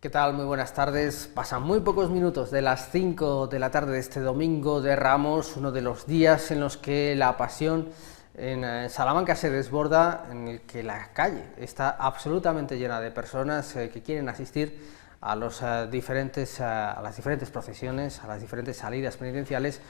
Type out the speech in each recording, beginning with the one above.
¿Qué tal? Muy buenas tardes. Pasan muy pocos minutos de las 5 de la tarde de este domingo de Ramos, uno de los días en los que la pasión en Salamanca se desborda, en el que la calle está absolutamente llena de personas que quieren asistir a las diferentes procesiones, a las diferentes salidas penitenciales,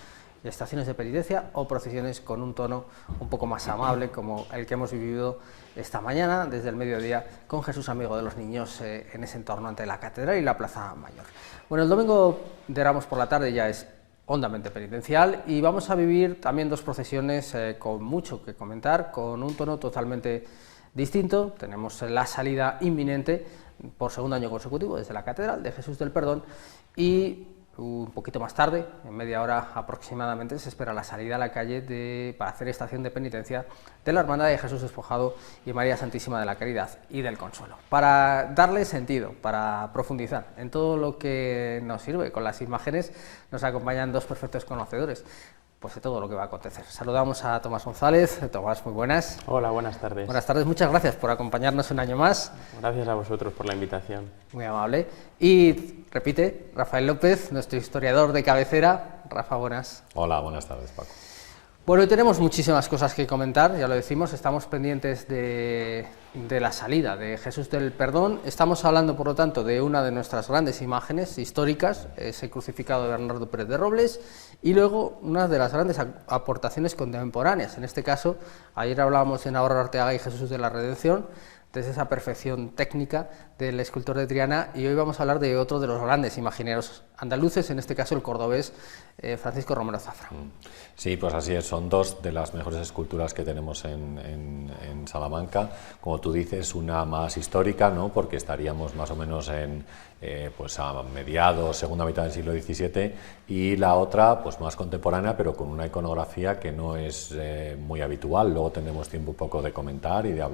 estaciones de penitencia o procesiones con un tono un poco más amable, como el que hemos vivido esta mañana desde el mediodía con Jesús Amigo de los Niños en ese entorno entre la Catedral y la Plaza Mayor. Bueno, el domingo de Ramos por la tarde ya es hondamente penitencial y vamos a vivir también dos procesiones con mucho que comentar, con un tono totalmente distinto. Tenemos la salida inminente por segundo año consecutivo desde la Catedral de Jesús del Perdón y un poquito más tarde, en media hora aproximadamente, se espera la salida a la calle para hacer estación de penitencia de la Hermandad de Jesús Despojado y María Santísima de la Caridad y del Consuelo. Para darle sentido, para profundizar en todo lo que nos sirve con las imágenes, nos acompañan dos perfectos conocedores pues de todo lo que va a acontecer. Saludamos a Tomás González. Tomás, muy buenas. Hola, buenas tardes. Buenas tardes, muchas gracias por acompañarnos un año más. Gracias a vosotros por la invitación. Muy amable. Y repite, Rafael López, nuestro historiador de cabecera. Rafa, buenas. Hola, buenas tardes, Paco. Bueno, hoy tenemos muchísimas cosas que comentar, ya lo decimos, estamos pendientes de la salida de Jesús del Perdón. Estamos hablando, por lo tanto, de una de nuestras grandes imágenes históricas, ese crucificado de Bernardo Pérez de Robles, y luego una de las grandes aportaciones contemporáneas. En este caso, ayer hablábamos de Navarro Arteaga y Jesús de la Redención, desde esa perfección técnica del escultor de Triana, y hoy vamos a hablar de otro de los grandes imagineros andaluces, en este caso el cordobés Francisco Romero Zafra. Sí, pues así es, son dos de las mejores esculturas que tenemos en Salamanca. Como tú dices, una más histórica, ¿no? Porque estaríamos más o menos pues a mediados, segunda mitad del siglo XVII, y la otra pues más contemporánea, pero con una iconografía que no es muy habitual. Luego tendremos tiempo un poco de comentar y de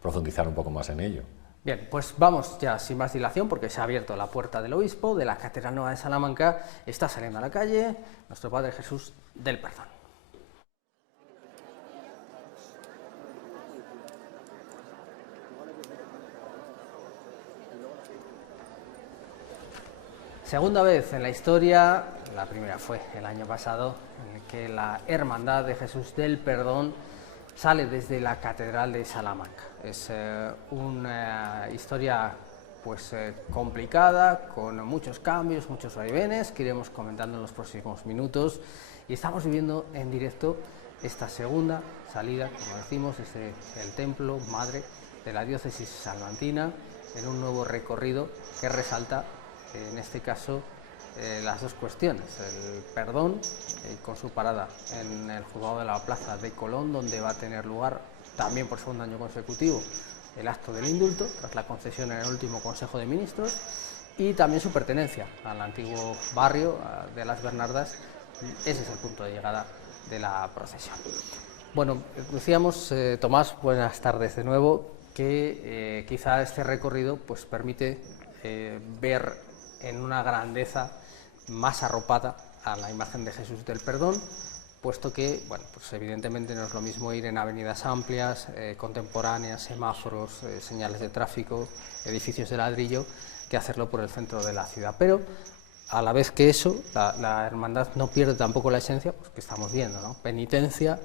profundizar un poco más en ello. Bien, pues vamos ya sin más dilación, porque se ha abierto la puerta del obispo de la Catedral Nueva de Salamanca, está saliendo a la calle nuestro Padre Jesús del Perdón. Segunda vez en la historia, la primera fue el año pasado, en el que la Hermandad de Jesús del Perdón sale desde la Catedral de Salamanca. Es una historia pues complicada, con muchos cambios, muchos vaivenes, que iremos comentando en los próximos minutos, y estamos viviendo en directo esta segunda salida, como decimos, desde el templo madre de la diócesis salmantina, en un nuevo recorrido que resalta, en este caso, las dos cuestiones, el perdón con su parada en el juzgado de la Plaza de Colón, donde va a tener lugar también por segundo año consecutivo el acto del indulto, tras la concesión en el último Consejo de Ministros, y también su pertenencia al antiguo barrio de las Bernardas. Ese es el punto de llegada de la procesión. Bueno, decíamos, Tomás, buenas tardes de nuevo, que quizá este recorrido pues permite ver en una grandeza más arropada a la imagen de Jesús del Perdón, puesto que, bueno, pues evidentemente no es lo mismo ir en avenidas amplias, contemporáneas, semáforos, señales de tráfico, edificios de ladrillo, que hacerlo por el centro de la ciudad. Pero, a la vez que eso, la hermandad no pierde tampoco la esencia, pues que estamos viendo, ¿no? Penitencia,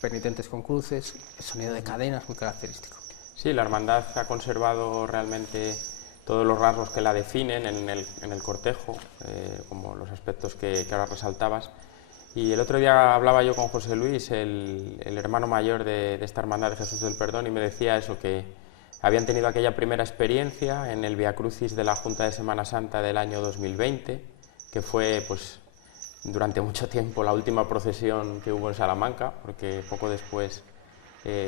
penitentes con cruces, el sonido de cadenas muy característico. Sí, la hermandad ha conservado realmente todos los rasgos que la definen en el cortejo, como los aspectos que ahora resaltabas. Y el otro día hablaba yo con José Luis, el hermano mayor de esta Hermandad de Jesús del Perdón, y me decía eso, que habían tenido aquella primera experiencia en el Via Crucis de la Junta de Semana Santa del año 2020, que fue pues durante mucho tiempo la última procesión que hubo en Salamanca, porque poco después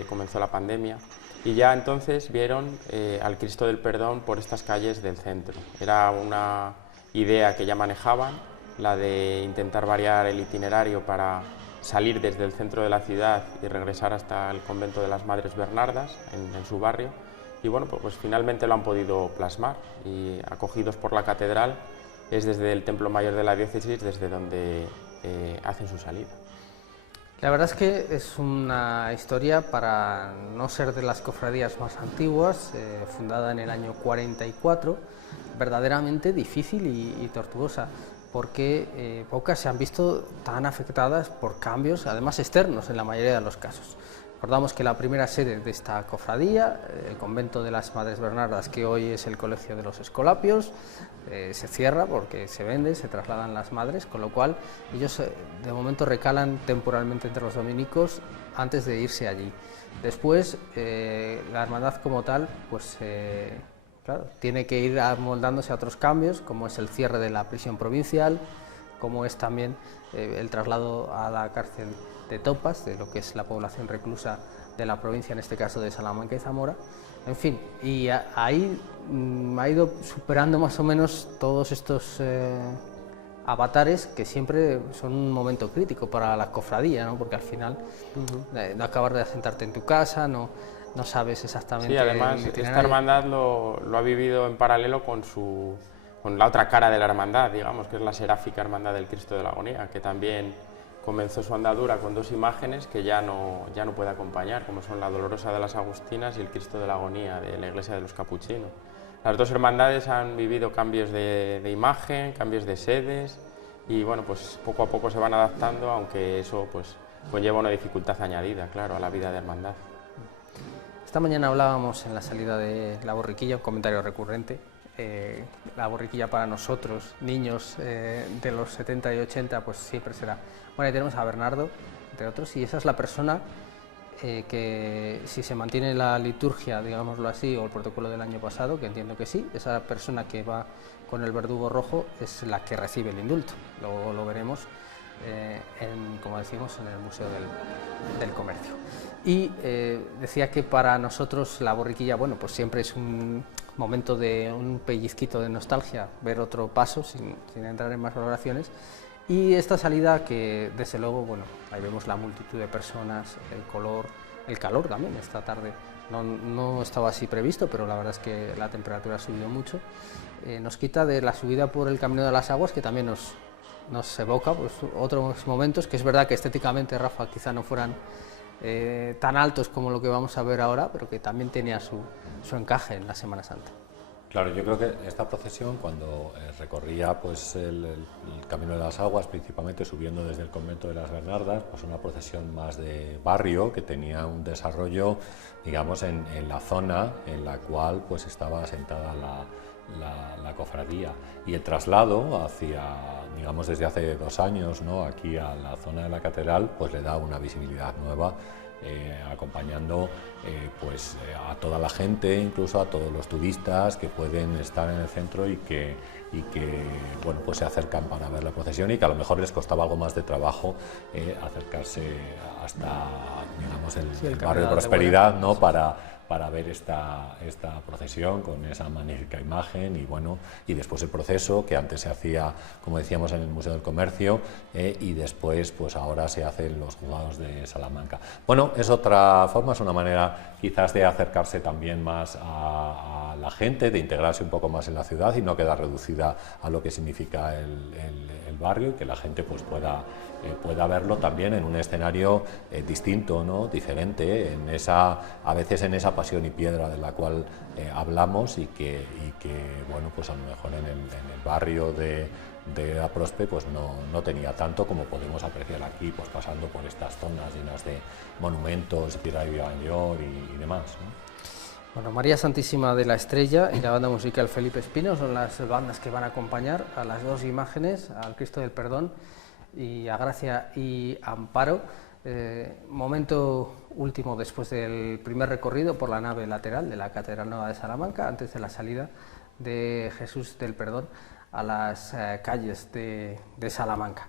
comenzó la pandemia. Y ya entonces vieron al Cristo del Perdón por estas calles del centro. Era una idea que ya manejaban, la de intentar variar el itinerario para salir desde el centro de la ciudad y regresar hasta el convento de las Madres Bernardas, en su barrio. Y bueno, pues finalmente lo han podido plasmar, y acogidos por la catedral, es desde el Templo Mayor de la Diócesis desde donde hacen su salida. La verdad es que es una historia, para no ser de las cofradías más antiguas, fundada en el año 44, verdaderamente difícil y tortuosa, porque pocas se han visto tan afectadas por cambios, además externos en la mayoría de los casos. Recordamos que la primera sede de esta cofradía, el convento de las Madres Bernardas, que hoy es el Colegio de los Escolapios, se cierra porque se vende, se trasladan las madres, con lo cual ellos de momento recalan temporalmente entre los dominicos antes de irse allí. Después la hermandad como tal, pues claro, tiene que ir amoldándose a otros cambios, como es el cierre de la prisión provincial, como es también el traslado a la cárcel de Topas, de lo que es la población reclusa de la provincia, en este caso de Salamanca y Zamora. En fin, y ahí ha ido superando más o menos todos estos avatares, que siempre son un momento crítico para la cofradía, ¿no? Porque al final no acabas de asentarte en tu casa, no sabes exactamente. Sí, además esta hermandad lo ha vivido en paralelo con la otra cara de la hermandad, digamos, que es la seráfica hermandad del Cristo de la Agonía, que también comenzó su andadura con dos imágenes que ya no puede acompañar, como son la Dolorosa de las Agustinas y el Cristo de la Agonía de la Iglesia de los Capuchinos. Las dos hermandades han vivido cambios de imagen, cambios de sedes, y bueno, pues poco a poco se van adaptando, aunque eso pues conlleva una dificultad añadida, claro, a la vida de hermandad. Esta mañana hablábamos en la salida de la borriquilla, un comentario recurrente. La borriquilla para nosotros, niños de los 70 y 80, pues siempre será. Bueno, ahí tenemos a Bernardo, entre otros, y esa es la persona que, si se mantiene la liturgia, digámoslo así, o el protocolo del año pasado, que entiendo que sí, esa persona que va con el verdugo rojo es la que recibe el indulto. Luego lo veremos, como decimos, en el Museo del Comercio. Y decía que para nosotros la borriquilla, bueno, pues siempre es un momento de un pellizquito de nostalgia, ver otro paso sin entrar en más valoraciones. Y esta salida que, desde luego, bueno, ahí vemos la multitud de personas, el color, el calor también. Esta tarde no estaba así previsto, pero la verdad es que la temperatura ha subido mucho. Nos quita de la subida por el Camino de las Aguas, que también nos evoca pues otros momentos, que es verdad que estéticamente, Rafa, quizá no fueran tan altos como lo que vamos a ver ahora, pero que también tenía su encaje en la Semana Santa. Claro, yo creo que esta procesión, cuando recorría pues el Camino de las Aguas, principalmente subiendo desde el convento de las Bernardas, pues una procesión más de barrio, que tenía un desarrollo, digamos, en la zona en la cual pues estaba asentada la cofradía, y el traslado hacia, digamos, desde hace 2 años, ¿no?, aquí a la zona de la catedral, pues le da una visibilidad nueva, acompañando a toda la gente, incluso a todos los turistas que pueden estar en el centro y que bueno, pues se acercan para ver la procesión, y que a lo mejor les costaba algo más de trabajo acercarse hasta, digamos, el barrio de Prosperidad, ¿no?, para ver esta procesión con esa magnífica imagen, y bueno, y después el proceso que antes se hacía, como decíamos, en el Museo del Comercio, y después pues ahora se hace en los juzgados de Salamanca. Bueno, es otra forma, es una manera quizás de acercarse también más a la gente, de integrarse un poco más en la ciudad y no quedar reducida a lo que significa el barrio, y que la gente pues pueda verlo también en un escenario distinto, ¿no?, diferente, a veces en esa pasión y piedra de la cual hablamos, y que bueno, pues a lo mejor en el barrio de la Prospe pues no tenía tanto, como podemos apreciar aquí, pues pasando por estas zonas llenas de monumentos, piedra de Mayor y demás, ¿no? Bueno, María Santísima de la Estrella y la banda musical Felipe Espino son las bandas que van a acompañar a las dos imágenes, al Cristo del Perdón y a Gracia y Amparo. Momento último después del primer recorrido por la nave lateral de la Catedral Nueva de Salamanca, antes de la salida de Jesús del Perdón a las calles de Salamanca.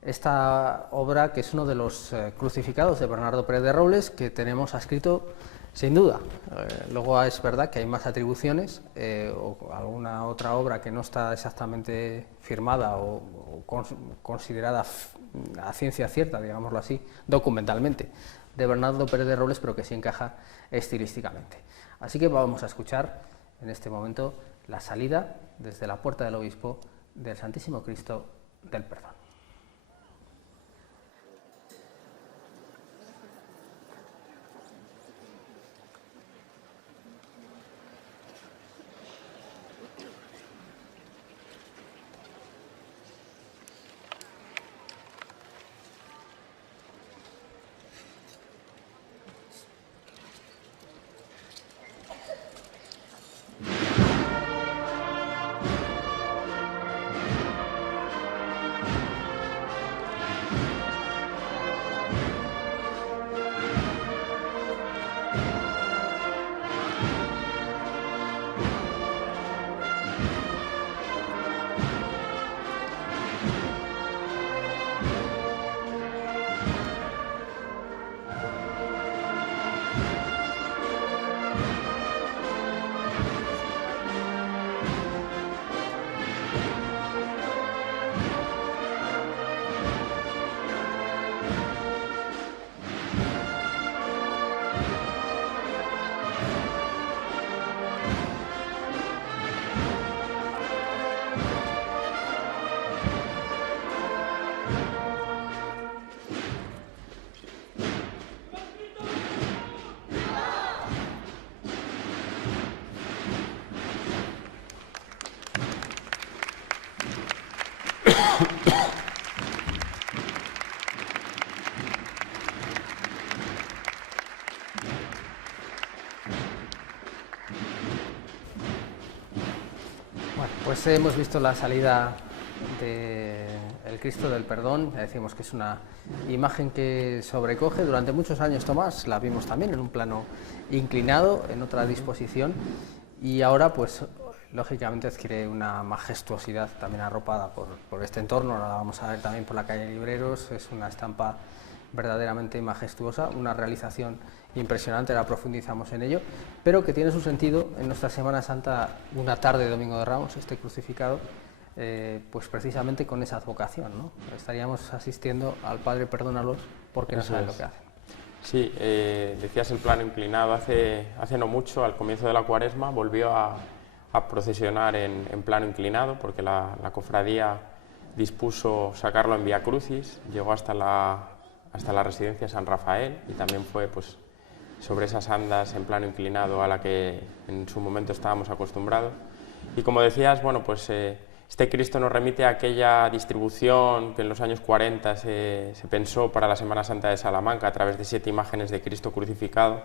Esta obra, que es uno de los crucificados de Bernardo Pérez de Robles, que tenemos adscrito sin duda. Luego es verdad que hay más atribuciones o alguna otra obra que no está exactamente firmada o considerada a ciencia cierta, digámoslo así, documentalmente, de Bernardo Pérez de Robles, pero que sí encaja estilísticamente. Así que vamos a escuchar en este momento la salida desde la Puerta del Obispo del Santísimo Cristo del Perdón. Pues hemos visto la salida del Cristo del Perdón. Ya decimos que es una imagen que sobrecoge. Durante muchos años, Tomás, la vimos también en un plano inclinado, en otra disposición, y ahora pues lógicamente adquiere una majestuosidad también arropada por este entorno. Ahora la vamos a ver también por la calle Libreros. Es una estampa verdaderamente majestuosa, una realización impresionante, ahora profundizamos en ello, pero que tiene su sentido en nuestra Semana Santa, una tarde de Domingo de Ramos, este crucificado, pues precisamente con esa advocación, ¿no? Estaríamos asistiendo al Padre perdónalos porque no saben lo que hacen. Sí, decías el plano inclinado, hace no mucho, al comienzo de la Cuaresma, volvió a procesionar en plano inclinado, porque la cofradía dispuso sacarlo en Vía Crucis, llegó hasta la residencia San Rafael y también fue pues sobre esas andas en plano inclinado a la que en su momento estábamos acostumbrados. Y como decías, bueno, pues este Cristo nos remite a aquella distribución que en los años 40 se pensó para la Semana Santa de Salamanca a través de 7 imágenes de Cristo crucificado,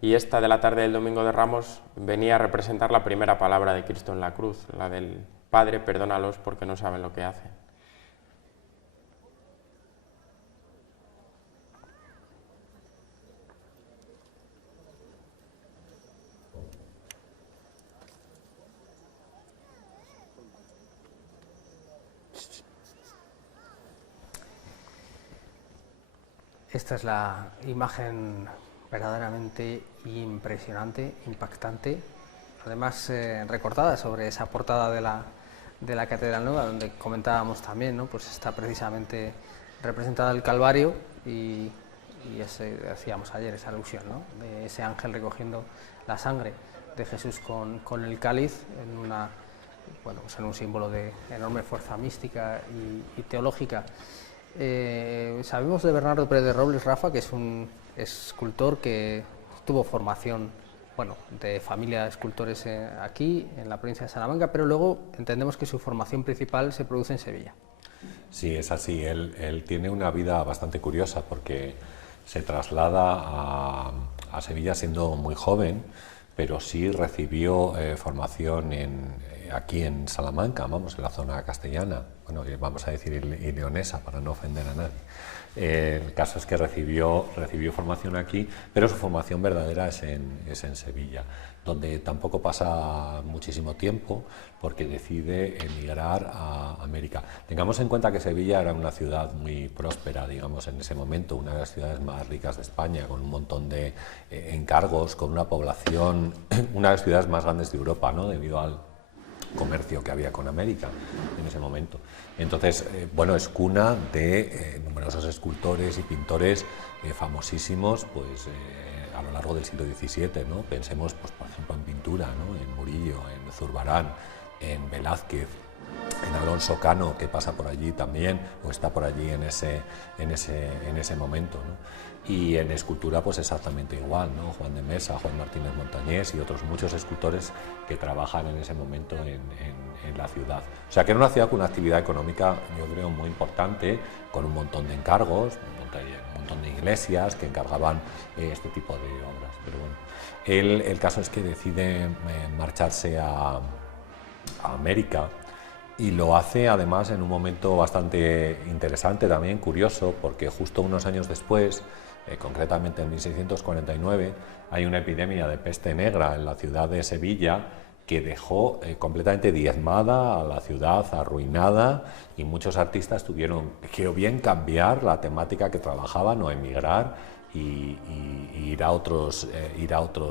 y esta de la tarde del Domingo de Ramos venía a representar la primera palabra de Cristo en la cruz, la del Padre, perdónalos porque no saben lo que hacen. Esta es la imagen verdaderamente impresionante, impactante, además recortada sobre esa portada de la Catedral Nueva, donde comentábamos también, ¿no? Pues está precisamente representada el Calvario y hacíamos ayer esa alusión, ¿no? De ese ángel recogiendo la sangre de Jesús con el cáliz en un símbolo de enorme fuerza mística y teológica. Sabemos de Bernardo Pérez de Robles, Rafa, que es un escultor que tuvo formación, de familia de escultores aquí, en la provincia de Salamanca, pero luego entendemos que su formación principal se produce en Sevilla. Sí, es así. Él tiene una vida bastante curiosa porque se traslada a Sevilla siendo muy joven, pero sí recibió formación aquí en Salamanca, en la zona castellana, vamos a decir y leonesa para no ofender a nadie. El caso es que recibió formación aquí, pero su formación verdadera es en Sevilla, donde tampoco pasa muchísimo tiempo porque decide emigrar a América. Tengamos en cuenta que Sevilla era una ciudad muy próspera, digamos, en ese momento, una de las ciudades más ricas de España, con un montón de encargos, con una población, una de las ciudades más grandes de Europa, ¿no? Debido al comercio que había con América en ese momento. Entonces, es cuna de numerosos escultores y pintores famosísimos, a lo largo del siglo XVII, ¿no? Pensemos, por ejemplo, en pintura, ¿no? En Murillo, en Zurbarán, en Velázquez, en Alonso Cano, que pasa por allí también, o está por allí en ese momento, ¿no? Y en escultura pues exactamente igual, ¿no? Juan de Mesa, Juan Martínez Montañés y otros muchos escultores que trabajan en ese momento en la ciudad. O sea que era una ciudad con una actividad económica, yo creo, muy importante, con un montón de encargos, un montón de iglesias que encargaban este tipo de obras. Pero bueno, el caso es que decide marcharse a América, y lo hace además en un momento bastante interesante, también curioso, porque justo unos años después, concretamente en 1649, hay una epidemia de peste negra en la ciudad de Sevilla que dejó completamente diezmada a la ciudad, arruinada, y muchos artistas tuvieron que o bien cambiar la temática que trabajaban o emigrar y ir a otros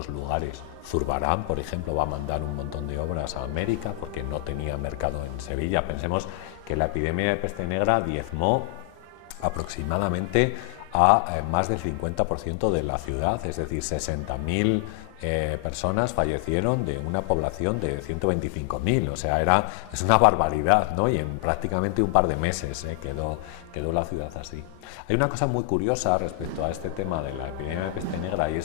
lugares. Zurbarán, por ejemplo, va a mandar un montón de obras a América porque no tenía mercado en Sevilla. Pensemos que la epidemia de peste negra diezmó aproximadamente a más del 50% de la ciudad, es decir, 60.000 personas fallecieron de una población de 125.000, o sea, es una barbaridad, ¿no? Y en prácticamente un par de meses quedó la ciudad así. Hay una cosa muy curiosa respecto a este tema de la epidemia de peste negra, y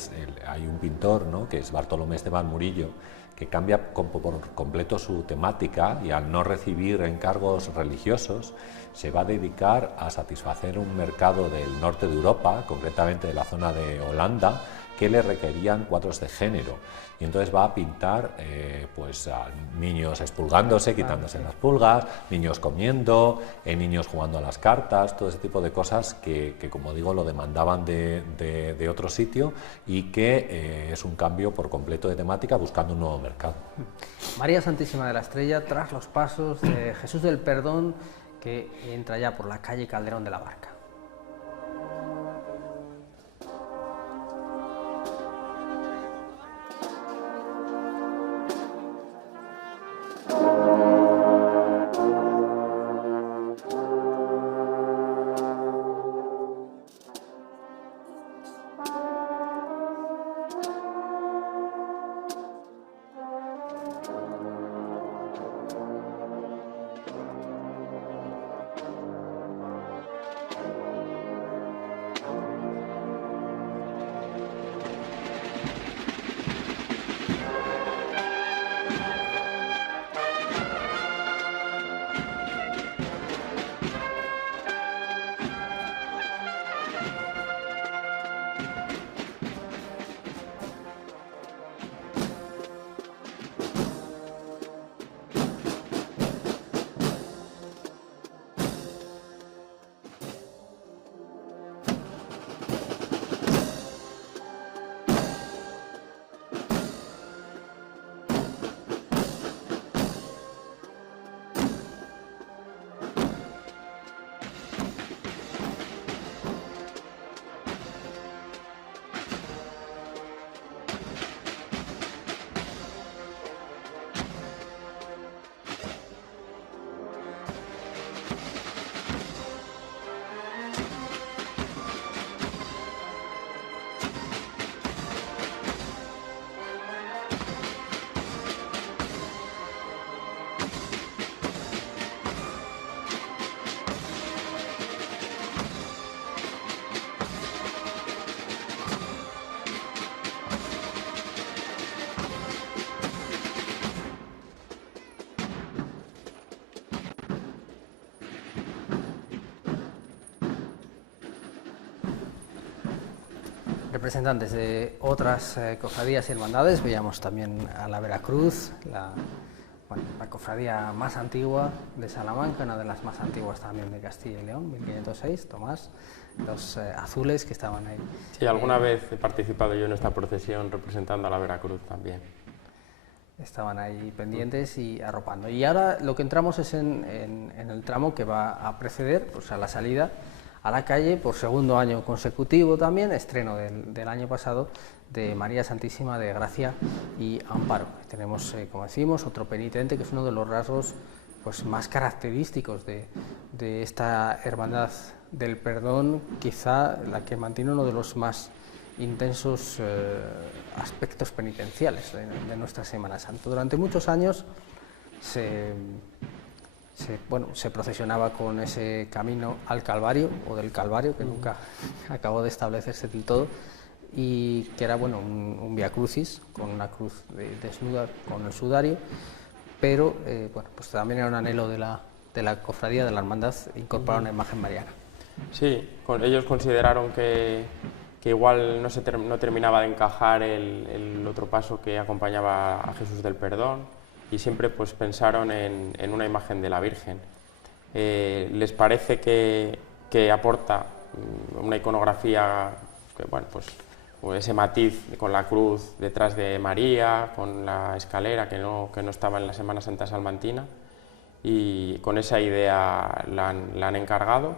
hay un pintor, ¿no?, que es Bartolomé Esteban Murillo, que cambia por completo su temática, y al no recibir encargos religiosos se va a dedicar a satisfacer un mercado del norte de Europa, concretamente de la zona de Holanda, que le requerían cuadros de género. Y entonces va a pintar pues a niños expulgándose, quitándose las pulgas, niños comiendo, niños jugando a las cartas, todo ese tipo de cosas que como digo, lo demandaban de otro sitio y que es un cambio por completo de temática buscando un nuevo mercado. María Santísima de la Estrella tras los pasos de Jesús del Perdón, que entra ya por la calle Calderón de la Barca. Representantes de otras cofradías y hermandades, veíamos también a la Veracruz, la cofradía más antigua de Salamanca, una de las más antiguas también de Castilla y León, 1506, Tomás, los azules que estaban ahí. Sí, alguna vez he participado yo en esta procesión representando a la Veracruz también. Estaban ahí pendientes y arropando. Y ahora lo que entramos es en el tramo que va a preceder, pues, a la salida a la calle por segundo año consecutivo también, estreno del año pasado, de María Santísima de Gracia y Amparo. Tenemos, como decimos, otro penitente que es uno de los rasgos pues, más característicos de esta hermandad del perdón, quizá la que mantiene uno de los más intensos aspectos penitenciales de nuestra Semana Santa. Durante muchos años se procesionaba con ese camino al Calvario, o del Calvario, que nunca acabó de establecerse del todo, y que era un Vía Crucis, con una cruz desnuda con el sudario, pero pues también era un anhelo de la cofradía, de la hermandad, incorporar una imagen mariana. Sí, ellos consideraron que igual no terminaba de encajar el otro paso que acompañaba a Jesús del Perdón, y siempre pues pensaron en una imagen de la Virgen. Les parece que aporta una iconografía, pues ese matiz con la cruz detrás de María, con la escalera que no estaba en la Semana Santa salmantina, y con esa idea la han encargado.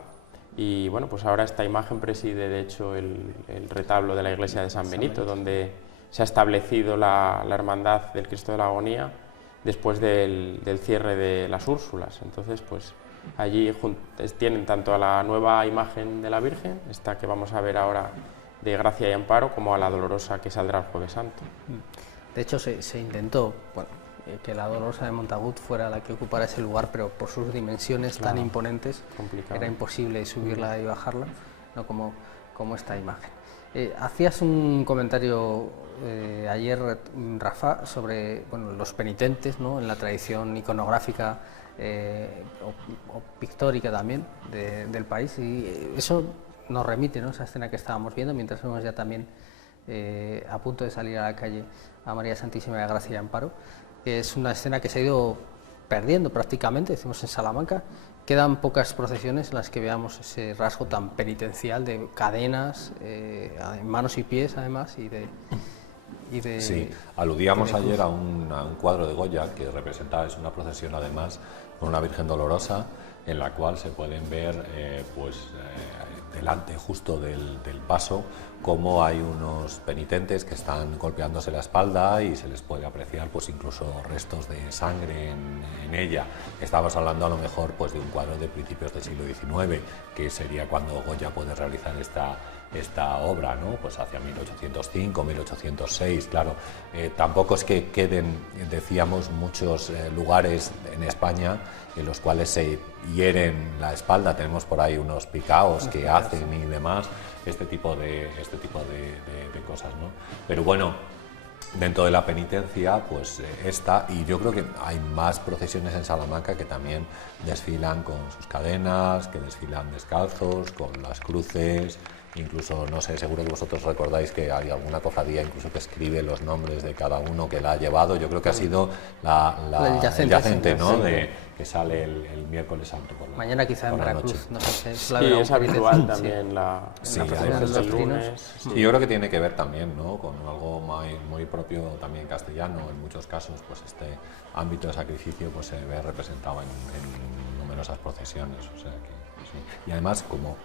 Y bueno, pues ahora esta imagen preside de hecho el retablo de la iglesia de San Benito, donde se ha establecido la hermandad del Cristo de la Agonía después del cierre de las Úrsulas. Entonces, pues allí tienen tanto a la nueva imagen de la Virgen, esta que vamos a ver ahora de Gracia y Amparo, como a la Dolorosa que saldrá el Jueves Santo. De hecho, se intentó que la Dolorosa de Montagut fuera la que ocupara ese lugar, pero por sus dimensiones tan imponentes era imposible subirla y bajarla, no como esta imagen. Hacías un comentario ayer, Rafa, sobre los penitentes, ¿no?, en la tradición iconográfica o pictórica también del país, y eso nos remite, ¿no?, esa escena que estábamos viendo, mientras vemos ya también a punto de salir a la calle a María Santísima de Gracia y Amparo, que es una escena que se ha ido perdiendo prácticamente, decimos en Salamanca. Quedan pocas procesiones en las que veamos ese rasgo tan penitencial de cadenas, en manos y pies además, y de sí, aludíamos ayer a un cuadro de Goya que representaba, es una procesión además con una Virgen Dolorosa, en la cual se pueden ver delante justo del paso cómo hay unos penitentes que están golpeándose la espalda y se les puede apreciar pues incluso restos de sangre en ella. Estamos hablando a lo mejor pues de un cuadro de principios del siglo XIX, que sería cuando Goya puede realizar esta obra, ¿no? Pues hacia 1805, 1806, claro. Tampoco es que queden, decíamos, muchos lugares en España en los cuales se hieren la espalda. Tenemos por ahí unos picaos que hacen y demás, este tipo de cosas, ¿no? Pero bueno, dentro de la penitencia, pues esta, y yo creo que hay más procesiones en Salamanca que también desfilan con sus cadenas, que desfilan descalzos, con las cruces. Incluso, no sé, seguro que vosotros recordáis que hay alguna cofradía incluso que escribe los nombres de cada uno que la ha llevado. Yo creo que ha sido el yacente, ¿no? Sí. Que sale el miércoles santo por la mañana quizá en por la Veracruz, noche. no sé si Sí, es habitual también sí. Sí, la hay procesión de veces los el trinos. lunes. Sí, yo creo que tiene que ver también, ¿no? Con algo muy propio también castellano. En muchos casos, pues este ámbito de sacrificio pues se ve representado en numerosas procesiones. O sea que, sí. Y además, como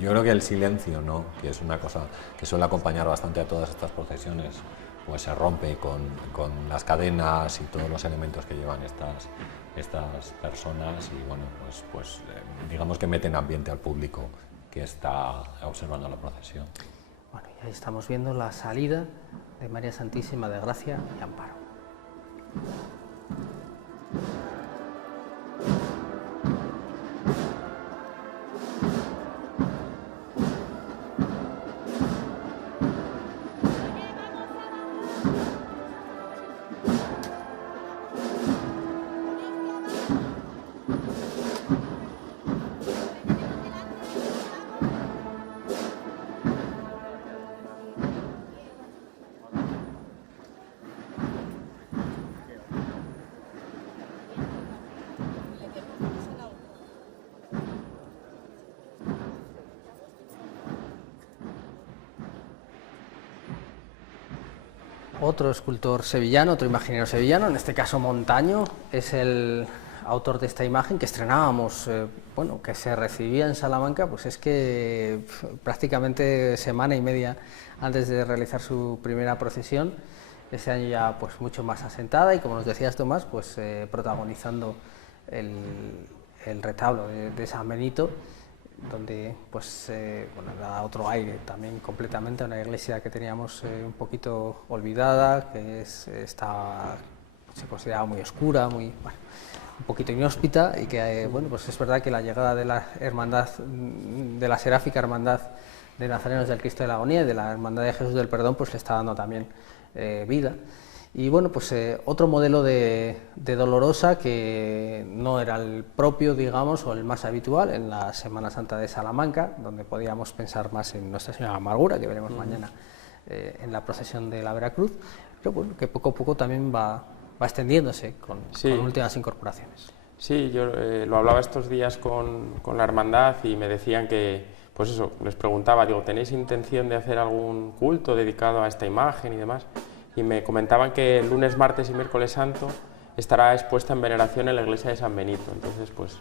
yo creo que el silencio, ¿no? Que es una cosa que suele acompañar bastante a todas estas procesiones, pues se rompe con las cadenas y todos los elementos que llevan estas personas, y bueno, pues digamos que meten ambiente al público que está observando la procesión. Bueno, y ahí estamos viendo la salida de María Santísima de Gracia y Amparo. Otro escultor sevillano, otro imaginero sevillano, en este caso Montaño, es el autor de esta imagen que estrenábamos, bueno, que se recibía en Salamanca, pues es que prácticamente semana y media antes de realizar su primera procesión, ese año ya pues mucho más asentada y, como nos decías Tomás, pues protagonizando el retablo de San Benito, donde pues bueno, da otro aire también completamente a una iglesia que teníamos un poquito olvidada, que se consideraba muy oscura, muy, bueno, un poquito inhóspita, y que bueno, pues es verdad que la llegada de la hermandad, de la seráfica hermandad de Nazarenos del Cristo de la Agonía y de la hermandad de Jesús del Perdón, pues le está dando también vida. Y bueno, pues otro modelo de Dolorosa que no era el propio, digamos, o el más habitual en la Semana Santa de Salamanca, donde podíamos pensar más en Nuestra Señora de la Amargura, que veremos mañana en la procesión de la Veracruz, pero bueno, que poco a poco también va extendiéndose con últimas incorporaciones. Sí, yo lo hablaba estos días con la hermandad y me decían que, pues eso, les preguntaba, digo, ¿tenéis intención de hacer algún culto dedicado a esta imagen y demás? Y me comentaban que el lunes, martes y miércoles santo estará expuesta en veneración en la iglesia de San Benito. Entonces, pues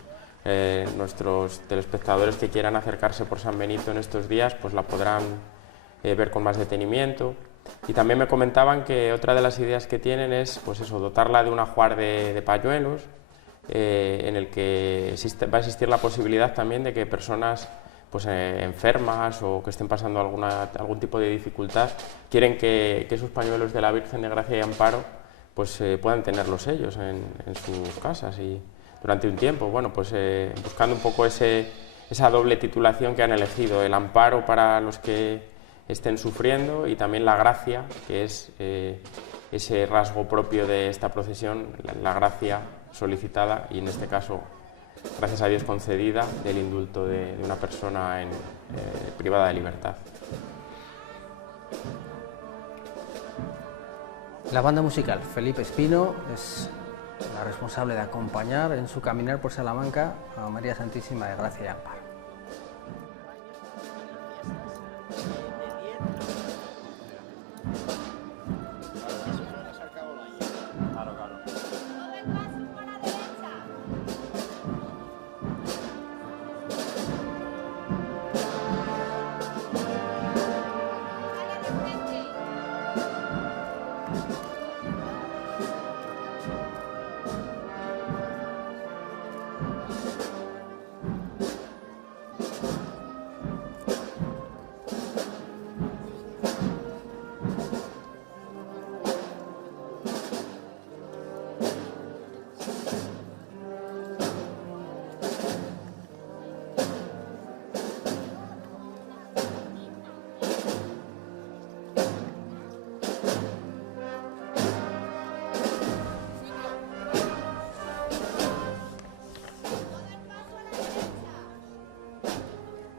nuestros telespectadores que quieran acercarse por San Benito en estos días, pues la podrán ver con más detenimiento. Y también me comentaban que otra de las ideas que tienen es, pues eso, dotarla de un ajuar de pañuelos, en el que va a existir la posibilidad también de que personas pues enfermas o que estén pasando algún tipo de dificultad, quieren que esos pañuelos de la Virgen de Gracia y Amparo pues puedan tenerlos ellos en sus casas y durante un tiempo. Bueno, pues buscando un poco esa doble titulación que han elegido, el amparo para los que estén sufriendo y también la gracia, que es ese rasgo propio de esta procesión, la gracia solicitada y en este caso, gracias a Dios, concedida, del indulto de una persona privada de libertad. La banda musical Felipe Espino es la responsable de acompañar en su caminar por Salamanca a María Santísima de Gracia y Amparo.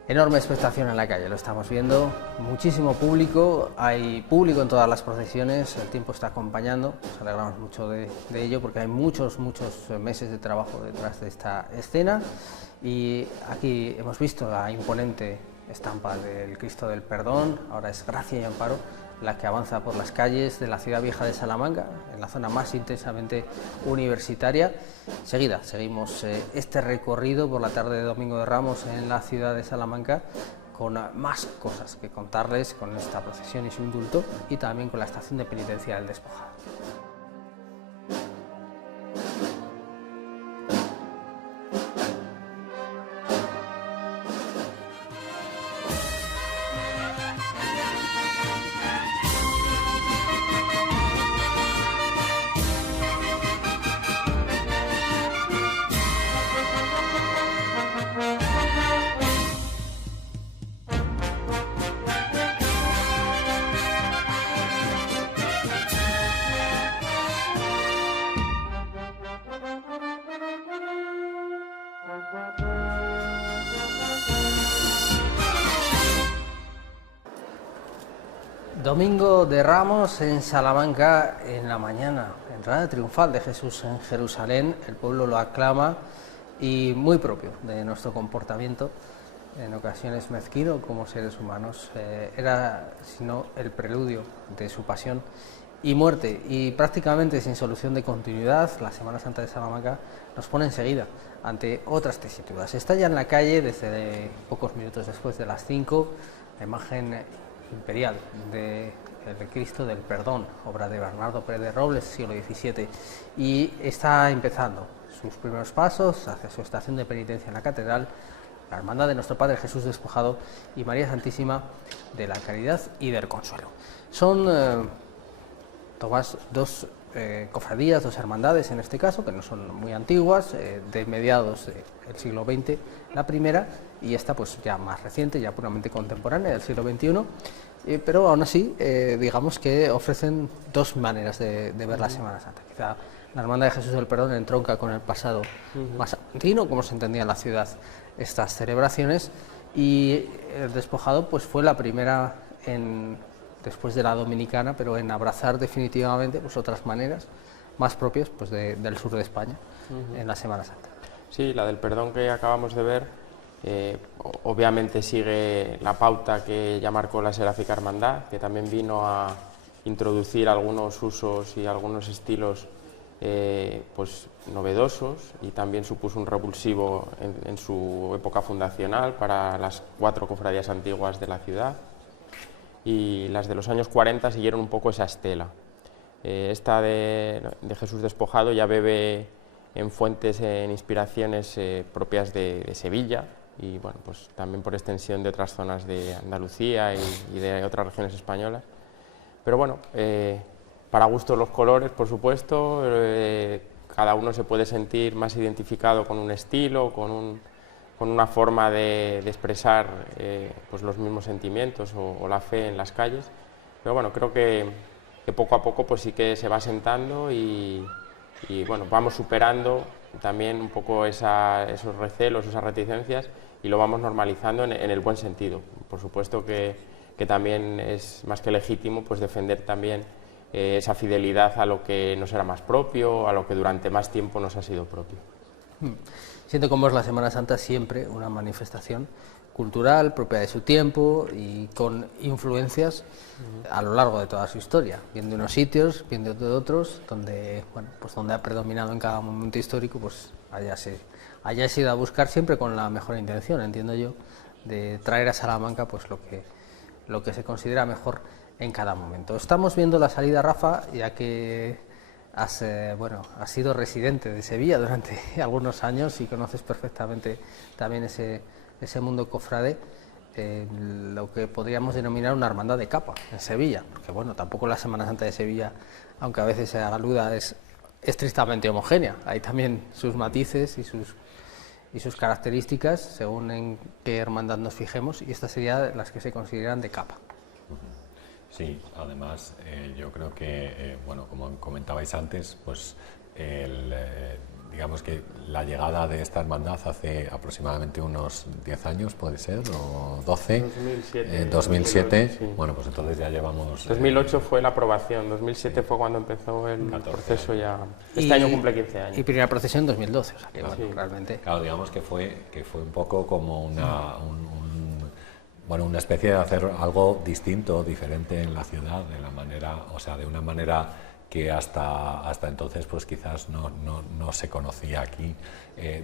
Enorme expectación en la calle, lo estamos viendo, muchísimo público, hay público en todas las procesiones, el tiempo está acompañando, nos alegramos mucho de ello porque hay muchos meses de trabajo detrás de esta escena y aquí hemos visto la imponente estampa del Cristo del Perdón, ahora es Gracia y Amparo la que avanza por las calles de la ciudad vieja de Salamanca, en la zona más intensamente universitaria. Enseguida seguimos este recorrido por la tarde de Domingo de Ramos en la ciudad de Salamanca con más cosas que contarles con esta procesión y su indulto y también con la estación de penitencia del Despojado. Domingo de Ramos en Salamanca en la mañana, entrada triunfal de Jesús en Jerusalén, el pueblo lo aclama y muy propio de nuestro comportamiento, en ocasiones mezquino como seres humanos, era sino el preludio de su pasión y muerte y prácticamente sin solución de continuidad. La Semana Santa de Salamanca nos pone enseguida ante otras tesituras. Está ya en la calle desde pocos minutos después de las 5, la imagen imperial de Cristo del Perdón, obra de Bernardo Pérez de Robles, siglo XVII, y está empezando sus primeros pasos hacia su estación de penitencia en la catedral, la Hermandad de Nuestro Padre Jesús Despojado y María Santísima de la Caridad y del Consuelo. Son, Tomás, dos cofradías, dos hermandades en este caso, que no son muy antiguas, de mediados del siglo XX, la primera, y esta pues ya más reciente, ya puramente contemporánea, del siglo XXI, pero aún así digamos que ofrecen dos maneras de ver la Semana Santa. Quizá la Hermandad de Jesús del Perdón entronca con el pasado más antiguo, como se entendía en la ciudad estas celebraciones, y el Despojado pues fue la primera después de la dominicana, pero en abrazar definitivamente pues otras maneras más propias pues del sur de España en la Semana Santa. Sí, la del Perdón que acabamos de ver obviamente sigue la pauta que ya marcó la Seráfica Hermandad, que también vino a introducir algunos usos y algunos estilos pues novedosos, y también supuso un revulsivo en su época fundacional para las 4 cofradías antiguas de la ciudad, y las de los años 40 siguieron un poco esa estela. Esta de Jesús Despojado ya bebe en fuentes, en inspiraciones propias de Sevilla, y bueno, pues también por extensión de otras zonas de Andalucía y de otras regiones españolas. Pero bueno, para gusto los colores, por supuesto, cada uno se puede sentir más identificado con un estilo, con una forma de expresar pues los mismos sentimientos o la fe en las calles. Pero bueno, creo que poco a poco pues sí que se va asentando y bueno, vamos superando también un poco esos recelos, esas reticencias, y lo vamos normalizando en el buen sentido. Por supuesto que también es más que legítimo pues defender también esa fidelidad a lo que nos era más propio, a lo que durante más tiempo nos ha sido propio. Siento como es la Semana Santa siempre una manifestación cultural propia de su tiempo y con influencias a lo largo de toda su historia, bien de unos sitios, bien de otros, donde, bueno, pues donde ha predominado en cada momento histórico, pues allá se ido a buscar siempre con la mejor intención, entiendo yo, de traer a Salamanca pues lo que se considera mejor en cada momento. Estamos viendo la salida, Rafa, ya que has sido residente de Sevilla durante algunos años y conoces perfectamente también ese mundo cofrade, lo que podríamos denominar una hermandad de capa en Sevilla, porque bueno, tampoco la Semana Santa de Sevilla, aunque a veces se haga aluda, es estrictamente homogénea, hay también sus matices y sus características según en qué hermandad nos fijemos, y estas serían las que se consideran de capa. Sí, además yo creo que, bueno, como comentabais antes, pues digamos que la llegada de esta hermandad hace aproximadamente unos 10 años, puede ser, o 12, 2007, 2007, sí. Bueno, pues entonces ya llevamos... 2008 fue la aprobación, 2007 fue cuando empezó el proceso ya. Este año cumple 15 años. Y primera procesión en 2012, o sea que Claro. bueno, realmente... Claro, digamos que fue un poco como una especie de hacer algo distinto, diferente en la ciudad, de la manera, o sea, de una manera que hasta entonces pues quizás no se conocía aquí,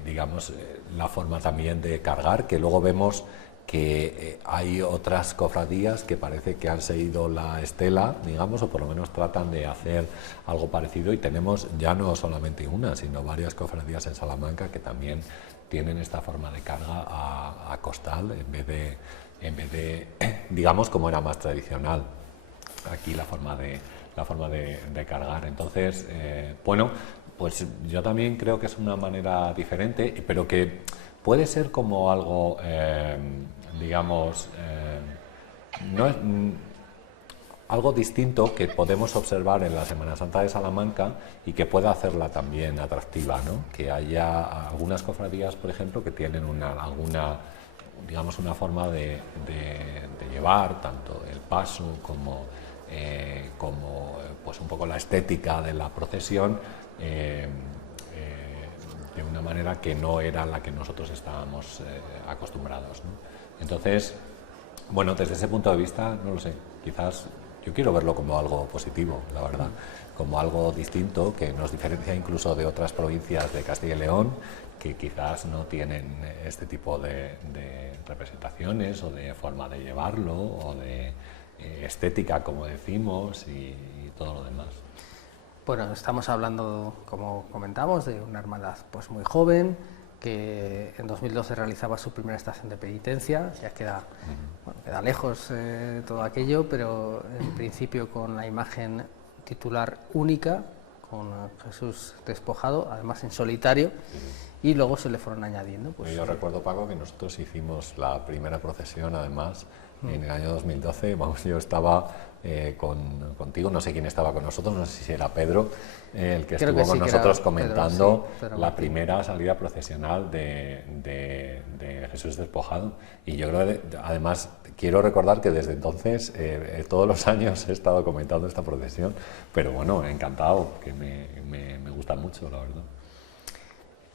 digamos, la forma también de cargar, que luego vemos que hay otras cofradías que parece que han seguido la estela, digamos, o por lo menos tratan de hacer algo parecido, y tenemos ya no solamente una, sino varias cofradías en Salamanca que también tienen esta forma de carga a costal en vez de, digamos, como era más tradicional aquí la forma de cargar. Entonces, bueno, pues yo también creo que es una manera diferente, pero que puede ser como algo, digamos, no es, algo distinto que podemos observar en la Semana Santa de Salamanca y que pueda hacerla también atractiva, ¿no? Que haya algunas cofradías, por ejemplo, que tienen digamos, una forma de llevar tanto el paso como pues un poco la estética de la procesión, de una manera que no era la que nosotros estábamos acostumbrados, ¿no? Entonces, bueno, desde ese punto de vista, no lo sé, quizás yo quiero verlo como algo positivo, la verdad, como algo distinto que nos diferencia incluso de otras provincias de Castilla y León que quizás no tienen este tipo de representaciones o de forma de llevarlo o de estética, como decimos, y todo lo demás. Bueno, estamos hablando, como comentamos, de una hermandad pues muy joven, que en 2012 realizaba su primera estación de penitencia, ya queda lejos todo aquello, pero en principio con la imagen titular única, con Jesús despojado, además en solitario, y luego se le fueron añadiendo. Pues, yo recuerdo, Paco, que nosotros hicimos la primera procesión, además, en el año 2012, vamos, yo estaba contigo, no sé quién estaba con nosotros, no sé si era Pedro, el que estuvo con nosotros comentando la primera salida procesional de Jesús despojado. Y yo creo que, además, quiero recordar que desde entonces, todos los años he estado comentando esta procesión, pero bueno, encantado, que me gusta mucho, la verdad.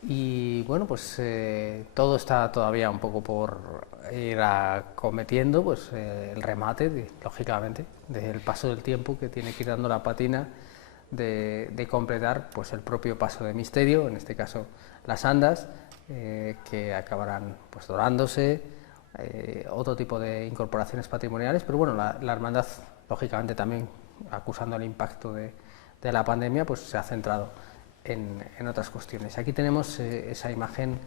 Y bueno, pues todo está todavía un poco por ir acometiendo, pues el remate, lógicamente, del paso del tiempo que tiene que ir dando la patina de completar pues el propio paso de misterio, en este caso las andas, que acabarán pues dorándose, otro tipo de incorporaciones patrimoniales, pero bueno, la hermandad, lógicamente también acusando el impacto de la pandemia, pues se ha centrado en otras cuestiones. Aquí tenemos esa imagen,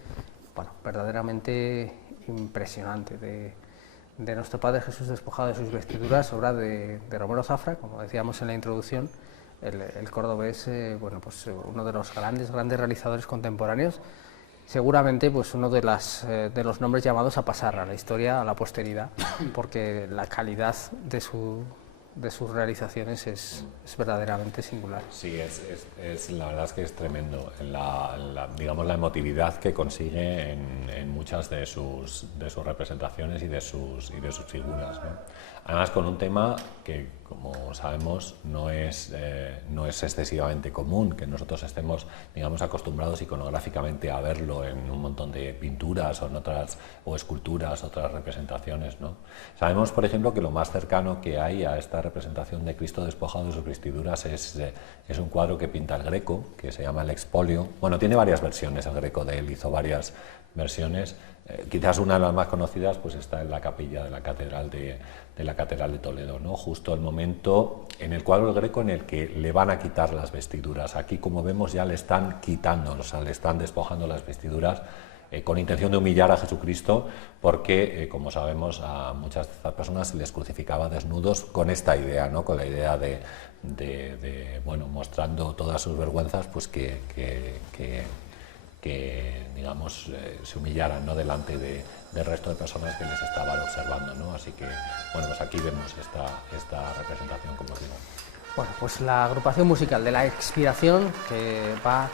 bueno, verdaderamente impresionante de nuestro Padre Jesús despojado de sus vestiduras, obra de Romero Zafra, como decíamos en la introducción, el cordobés, bueno, pues uno de los grandes realizadores contemporáneos, seguramente pues uno de los nombres llamados a pasar a la historia, a la posteridad, porque la calidad de sus realizaciones es verdaderamente singular. Sí, la verdad es que es tremendo, digamos, la emotividad que consigue en muchas de sus representaciones y de sus figuras, ¿no? Además, con un tema que, como sabemos, no es excesivamente común que nosotros estemos, digamos, acostumbrados iconográficamente a verlo en un montón de pinturas o esculturas, otras representaciones, ¿no? Sabemos, por ejemplo, que lo más cercano que hay a esta representación de Cristo despojado de sus vestiduras es un cuadro que pinta el Greco, que se llama el Expolio. Bueno, tiene varias versiones el Greco de él, hizo varias versiones. Quizás una de las más conocidas pues está en la capilla de la Catedral de Toledo, ¿no? Justo el momento en el cuadro del Greco en el que le van a quitar las vestiduras. Aquí, como vemos, ya le están quitando, o sea, le están despojando las vestiduras con intención de humillar a Jesucristo, porque, como sabemos, a muchas de estas personas se les crucificaba desnudos con esta idea, ¿no? Con la idea de bueno, mostrando todas sus vergüenzas, pues que digamos, se humillaran, ¿no? Delante del resto de personas que les estaban observando, ¿no? Así que, bueno, pues aquí vemos esta representación, como os digo. Bueno, pues la agrupación musical de la Expiración, que va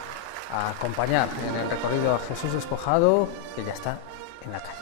a acompañar en el recorrido a Jesús despojado, que ya está en la calle.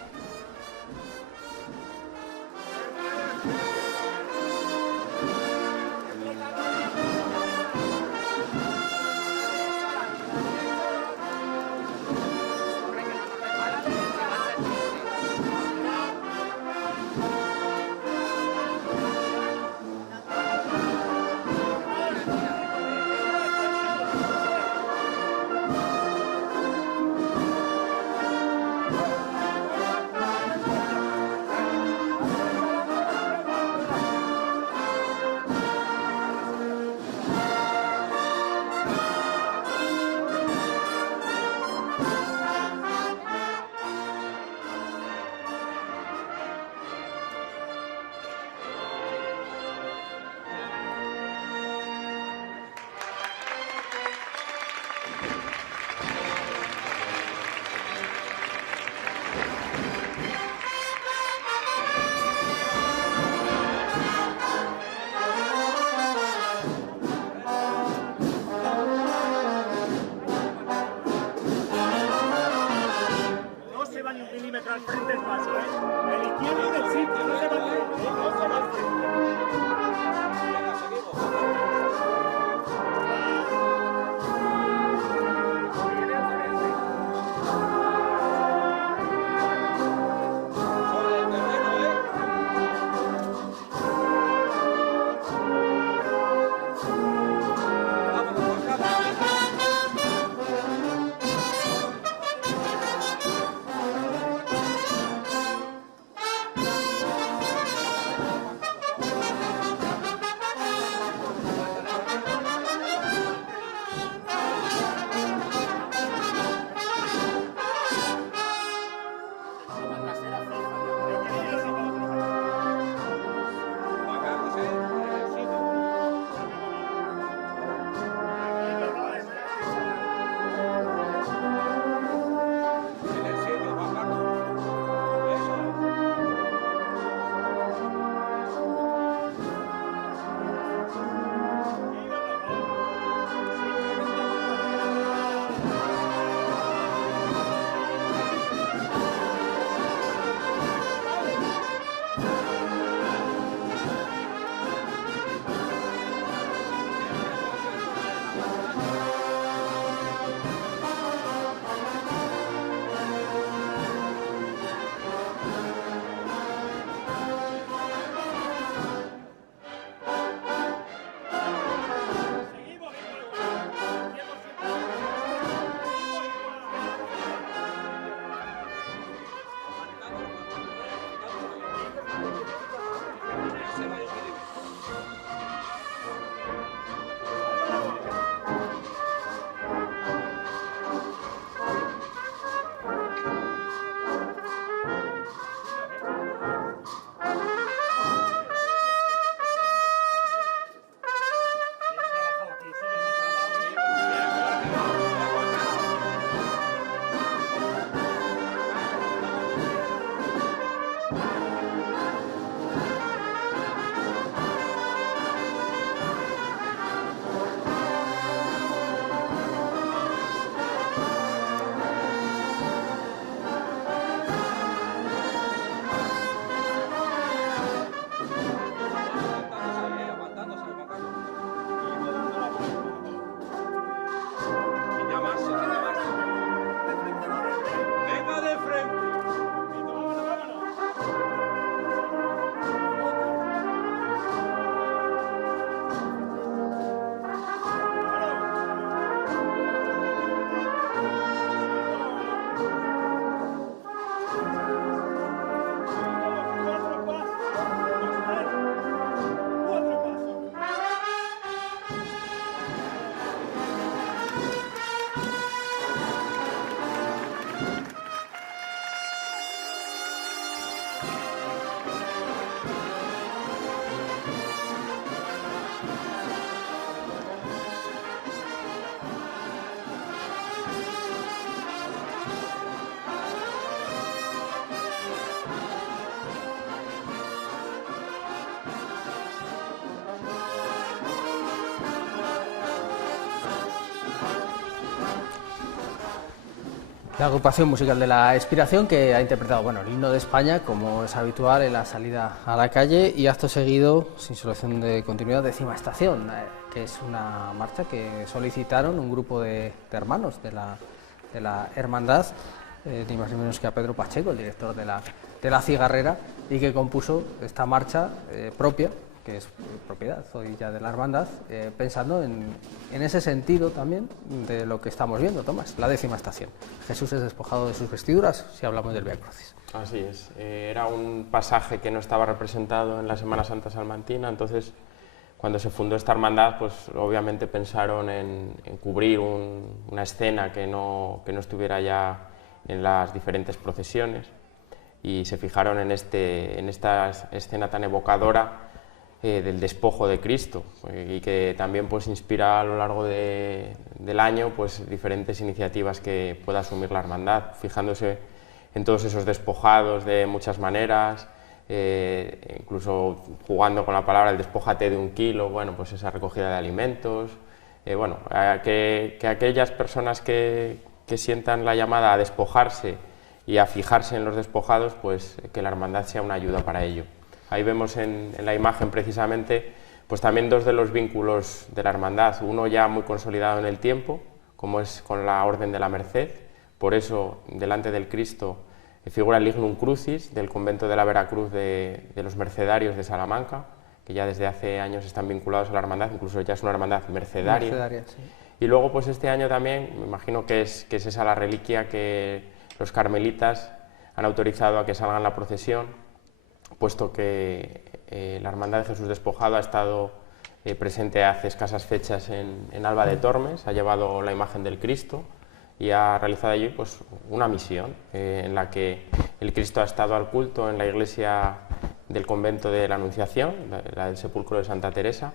Al frente del paso, ¿eh? El izquierdo y del sitio, no se va al frente, no se va al frente. Venga, seguimos. La agrupación musical de la Expiración, que ha interpretado el himno de España, como es habitual en la salida a la calle, y acto seguido, sin solución de continuidad, Décima Estación, que es una marcha que solicitaron un grupo de hermanos de la hermandad, ni más ni menos que a Pedro Pacheco, el director de la cigarrera, y que compuso esta marcha propia, que es propiedad hoy ya de la hermandad, pensando en ese sentido también de lo que estamos viendo, Tomás, la Décima Estación. Jesús es despojado de sus vestiduras, si hablamos del Vía Crucis. Así es, era un pasaje que no estaba representado en la Semana Santa salmantina, entonces cuando se fundó esta hermandad, pues obviamente pensaron en cubrir una escena que no estuviera ya en las diferentes procesiones, y se fijaron en esta escena tan evocadora del despojo de Cristo, y que también pues inspira a lo largo del año pues diferentes iniciativas que pueda asumir la hermandad, fijándose en todos esos despojados de muchas maneras, incluso jugando con la palabra, el despójate de 1 kilo, bueno, pues esa recogida de alimentos, que aquellas personas que sientan la llamada a despojarse y a fijarse en los despojados, pues que la hermandad sea una ayuda para ello. Ahí vemos en la imagen precisamente pues también 2 de los vínculos de la hermandad, uno ya muy consolidado en el tiempo, como es con la Orden de la Merced, por eso delante del Cristo figura el Lignum Crucis del convento de la Veracruz de los Mercedarios de Salamanca, que ya desde hace años están vinculados a la hermandad, incluso ya es una hermandad mercedaria. Sí. Y luego pues este año también, me imagino que es esa la reliquia que los carmelitas han autorizado a que salga en la procesión, puesto que la Hermandad de Jesús Despojado ha estado presente hace escasas fechas en Alba de Tormes, ha llevado la imagen del Cristo y ha realizado allí pues, una misión en la que el Cristo ha estado al culto en la iglesia del convento de la Anunciación, la del sepulcro de Santa Teresa,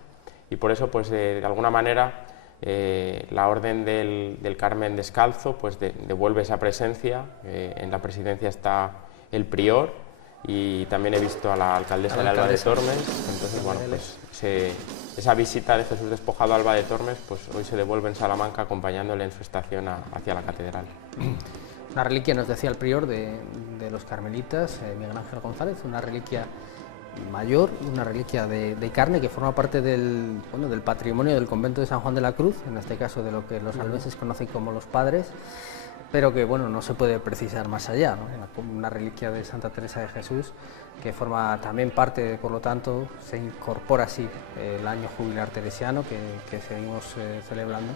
y por eso pues, de alguna manera la Orden del Carmen Descalzo pues, devuelve esa presencia. En la presidencia está el prior, y también he visto a la alcaldesa de Alba de Tormes, entonces bueno, pues esa visita de Jesús Despojado a Alba de Tormes, pues hoy se devuelve en Salamanca acompañándole en su estación hacia la catedral. Una reliquia, nos decía el prior de los carmelitas, Miguel Ángel González, una reliquia mayor, una reliquia de carne que forma parte del patrimonio del convento de San Juan de la Cruz, en este caso de lo que los albeses conocen como los padres, pero que no se puede precisar más allá, ¿no? Una reliquia de Santa Teresa de Jesús que forma también parte, por lo tanto, se incorpora así el año jubilar teresiano que seguimos celebrando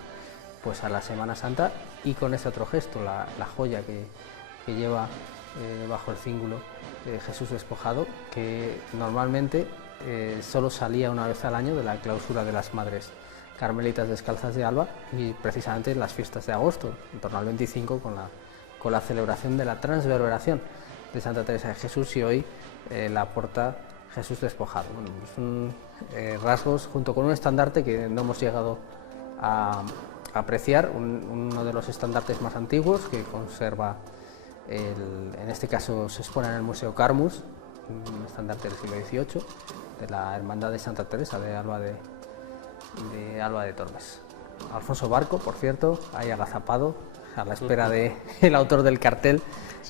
pues a la Semana Santa, y con este otro gesto, la joya que lleva bajo el cíngulo Jesús Despojado, que normalmente solo salía una vez al año de la clausura de las Madres Carmelitas Descalzas de Alba, y precisamente en las fiestas de agosto, en torno al 25, con la celebración de la transverberación de Santa Teresa de Jesús, y hoy la porta Jesús Despojado. Bueno, son rasgos, junto con un estandarte que no hemos llegado a apreciar, uno de los estandartes más antiguos que conserva, en este caso se expone en el Museo Carmus, un estandarte del siglo XVIII, de la Hermandad de Santa Teresa de Alba de Tormes. Alfonso Barco, por cierto, ahí agazapado, a la espera del autor del cartel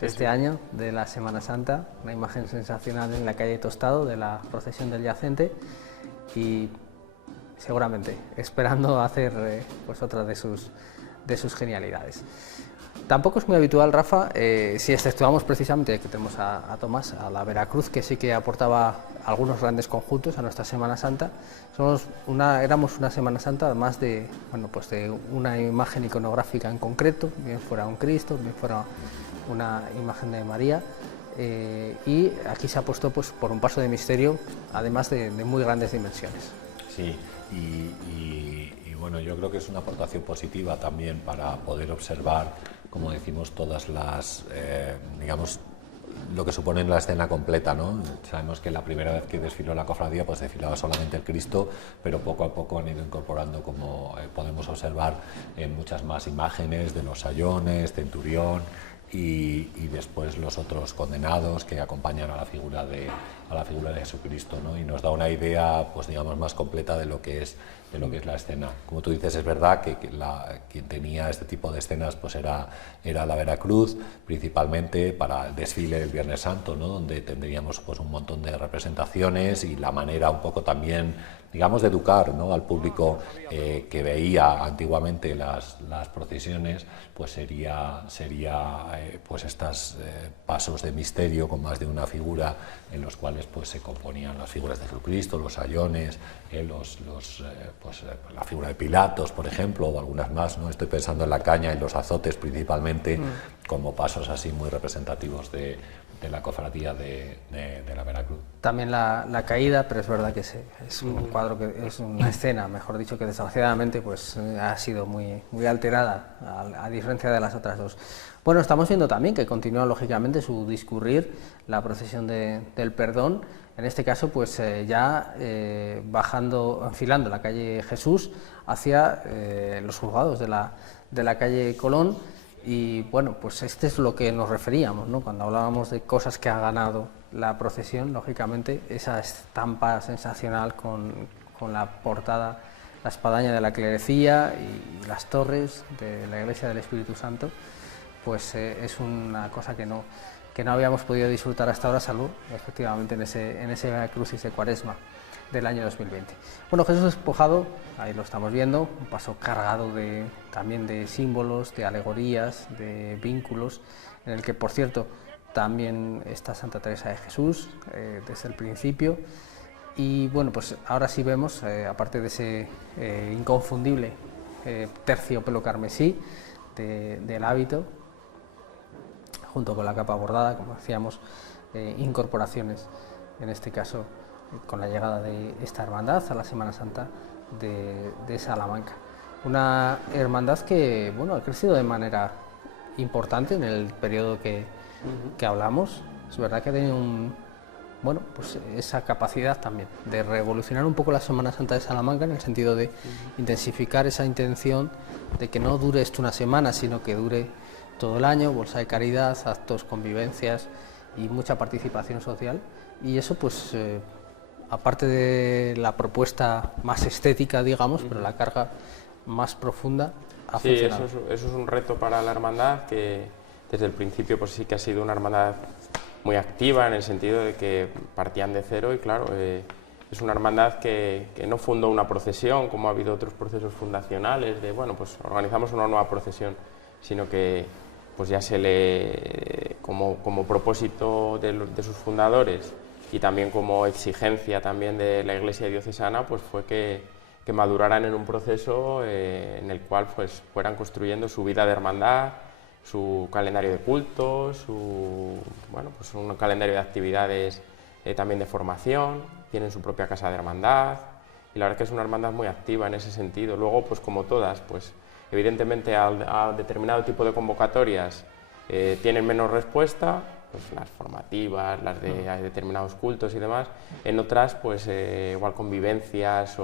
este año de la Semana Santa, una imagen sensacional en la calle Tostado de la procesión del Yacente, y seguramente esperando hacer pues otra de sus genialidades. Tampoco es muy habitual, Rafa, si exceptuamos precisamente que tenemos a Tomás, a la Veracruz, que sí que aportaba algunos grandes conjuntos a nuestra Semana Santa. Éramos una Semana Santa además de una imagen iconográfica en concreto, bien fuera un Cristo, bien fuera una imagen de María, y aquí se apostó pues, por un paso de misterio, además de muy grandes dimensiones. Sí, y bueno, yo creo que es una aportación positiva también para poder observar, como decimos, todas las, lo que supone la escena completa, ¿no? Sabemos que la primera vez que desfiló la cofradía, pues desfilaba solamente el Cristo, pero poco a poco han ido incorporando, como podemos observar, muchas más imágenes de los sayones, centurión, y después los otros condenados que acompañan a la figura de Jesucristo, ¿no? Y nos da una idea, pues digamos, más completa de lo que es lo que es la escena. Como tú dices, es verdad que quien tenía este tipo de escenas pues era la Veracruz, principalmente para el desfile del Viernes Santo, ¿no? Donde tendríamos pues un montón de representaciones y la manera un poco también, digamos, de educar, ¿no? Al público que veía antiguamente las procesiones, pues sería pues estos pasos de misterio con más de una figura, en los cuales pues se componían las figuras de Jesucristo, los sayones, la figura de Pilatos, por ejemplo, o algunas más, ¿no? Estoy pensando en la caña y los azotes principalmente, como pasos así muy representativos de la cofradía de la Veracruz. También la caída, pero es verdad que es un cuadro, que es una escena, mejor dicho, que desgraciadamente pues ha sido muy alterada, a diferencia de las otras dos. Bueno, estamos viendo también que continúa lógicamente su discurrir la procesión del perdón, en este caso pues ya enfilando la calle Jesús hacia los juzgados de la calle Colón. Y bueno, pues este es lo que nos referíamos, ¿no? Cuando hablábamos de cosas que ha ganado la procesión, lógicamente esa estampa sensacional con la portada, la espadaña de la clerecía y las torres de la Iglesia del Espíritu Santo, pues es una cosa que no habíamos podido disfrutar hasta ahora, salvo efectivamente en ese Crucis de Cuaresma del año 2020. Bueno, Jesús despojado, ahí lo estamos viendo, un paso cargado también de símbolos, de alegorías, de vínculos, en el que, por cierto, también está Santa Teresa de Jesús desde el principio. Y bueno, pues ahora sí vemos, aparte de ese inconfundible terciopelo carmesí del hábito, junto con la capa bordada, como decíamos, incorporaciones, en este caso con la llegada de esta hermandad a la Semana Santa de Salamanca. Una hermandad que bueno, ha crecido de manera importante en el periodo que hablamos. Es verdad que ha tenido pues esa capacidad también de revolucionar un poco la Semana Santa de Salamanca, en el sentido de intensificar esa intención de que no dure esto una semana, sino que dure todo el año, bolsa de caridad, actos, convivencias y mucha participación social. Y eso pues aparte de la propuesta más estética, digamos, pero la carga más profunda ha funcionado. Eso es un reto para la hermandad, que desde el principio pues sí que ha sido una hermandad muy activa, en el sentido de que partían de cero y claro, es una hermandad que no fundó una procesión, como ha habido otros procesos fundacionales, de bueno, pues organizamos una nueva procesión, sino que pues ya como propósito de sus fundadores y también como exigencia también de la Iglesia diocesana, pues fue que maduraran en un proceso en el cual pues fueran construyendo su vida de hermandad, su calendario de cultos, pues un calendario de actividades también de formación, tienen su propia casa de hermandad y la verdad que es una hermandad muy activa en ese sentido. Luego, pues como todas, pues evidentemente a determinado tipo de convocatorias tienen menos respuesta, pues las formativas, las de determinados cultos y demás. En otras, pues igual convivencias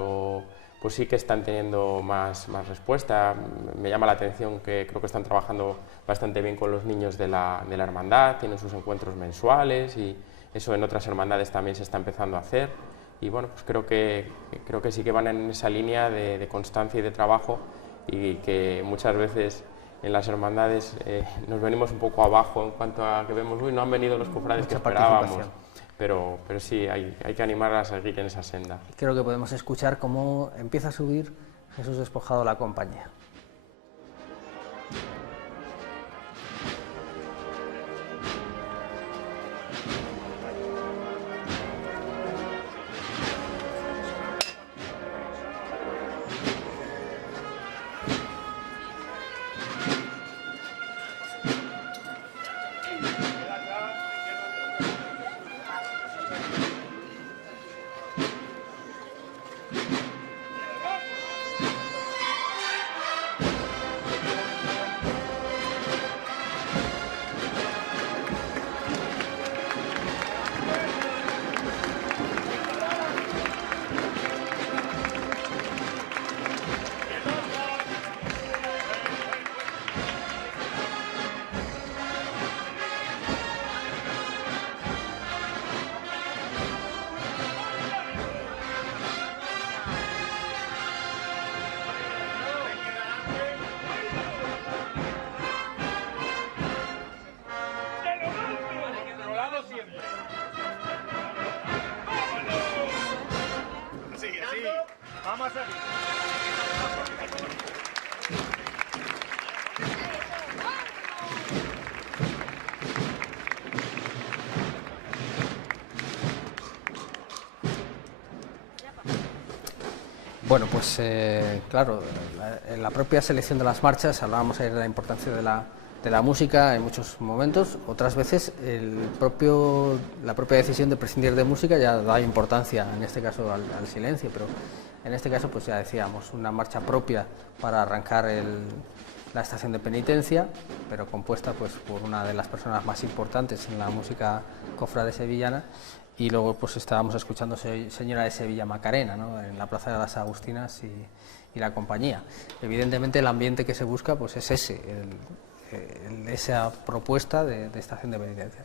pues sí que están teniendo más respuesta. Me llama la atención que creo que están trabajando bastante bien con los niños de la hermandad, tienen sus encuentros mensuales y eso en otras hermandades también se está empezando a hacer. Y bueno, pues creo que sí que van en esa línea de constancia y de trabajo, y que muchas veces en las hermandades nos venimos un poco abajo en cuanto a que vemos, no han venido los cofrades que esperábamos, pero sí, hay que animar a seguir en esa senda. Creo que podemos escuchar cómo empieza a subir Jesús despojado la compañía. Bueno, pues claro, en la propia selección de las marchas hablábamos ayer de la importancia de la música en muchos momentos. Otras veces la propia decisión de prescindir de música ya da importancia, en este caso al silencio, pero en este caso pues ya decíamos, una marcha propia para arrancar la estación de penitencia, pero compuesta pues por una de las personas más importantes en la música cofrade sevillana. Y luego pues estábamos escuchando Señora de Sevilla Macarena, ¿no?, en la Plaza de las Agustinas y la compañía. Evidentemente el ambiente que se busca pues es ese, esa propuesta de estación de penitencia.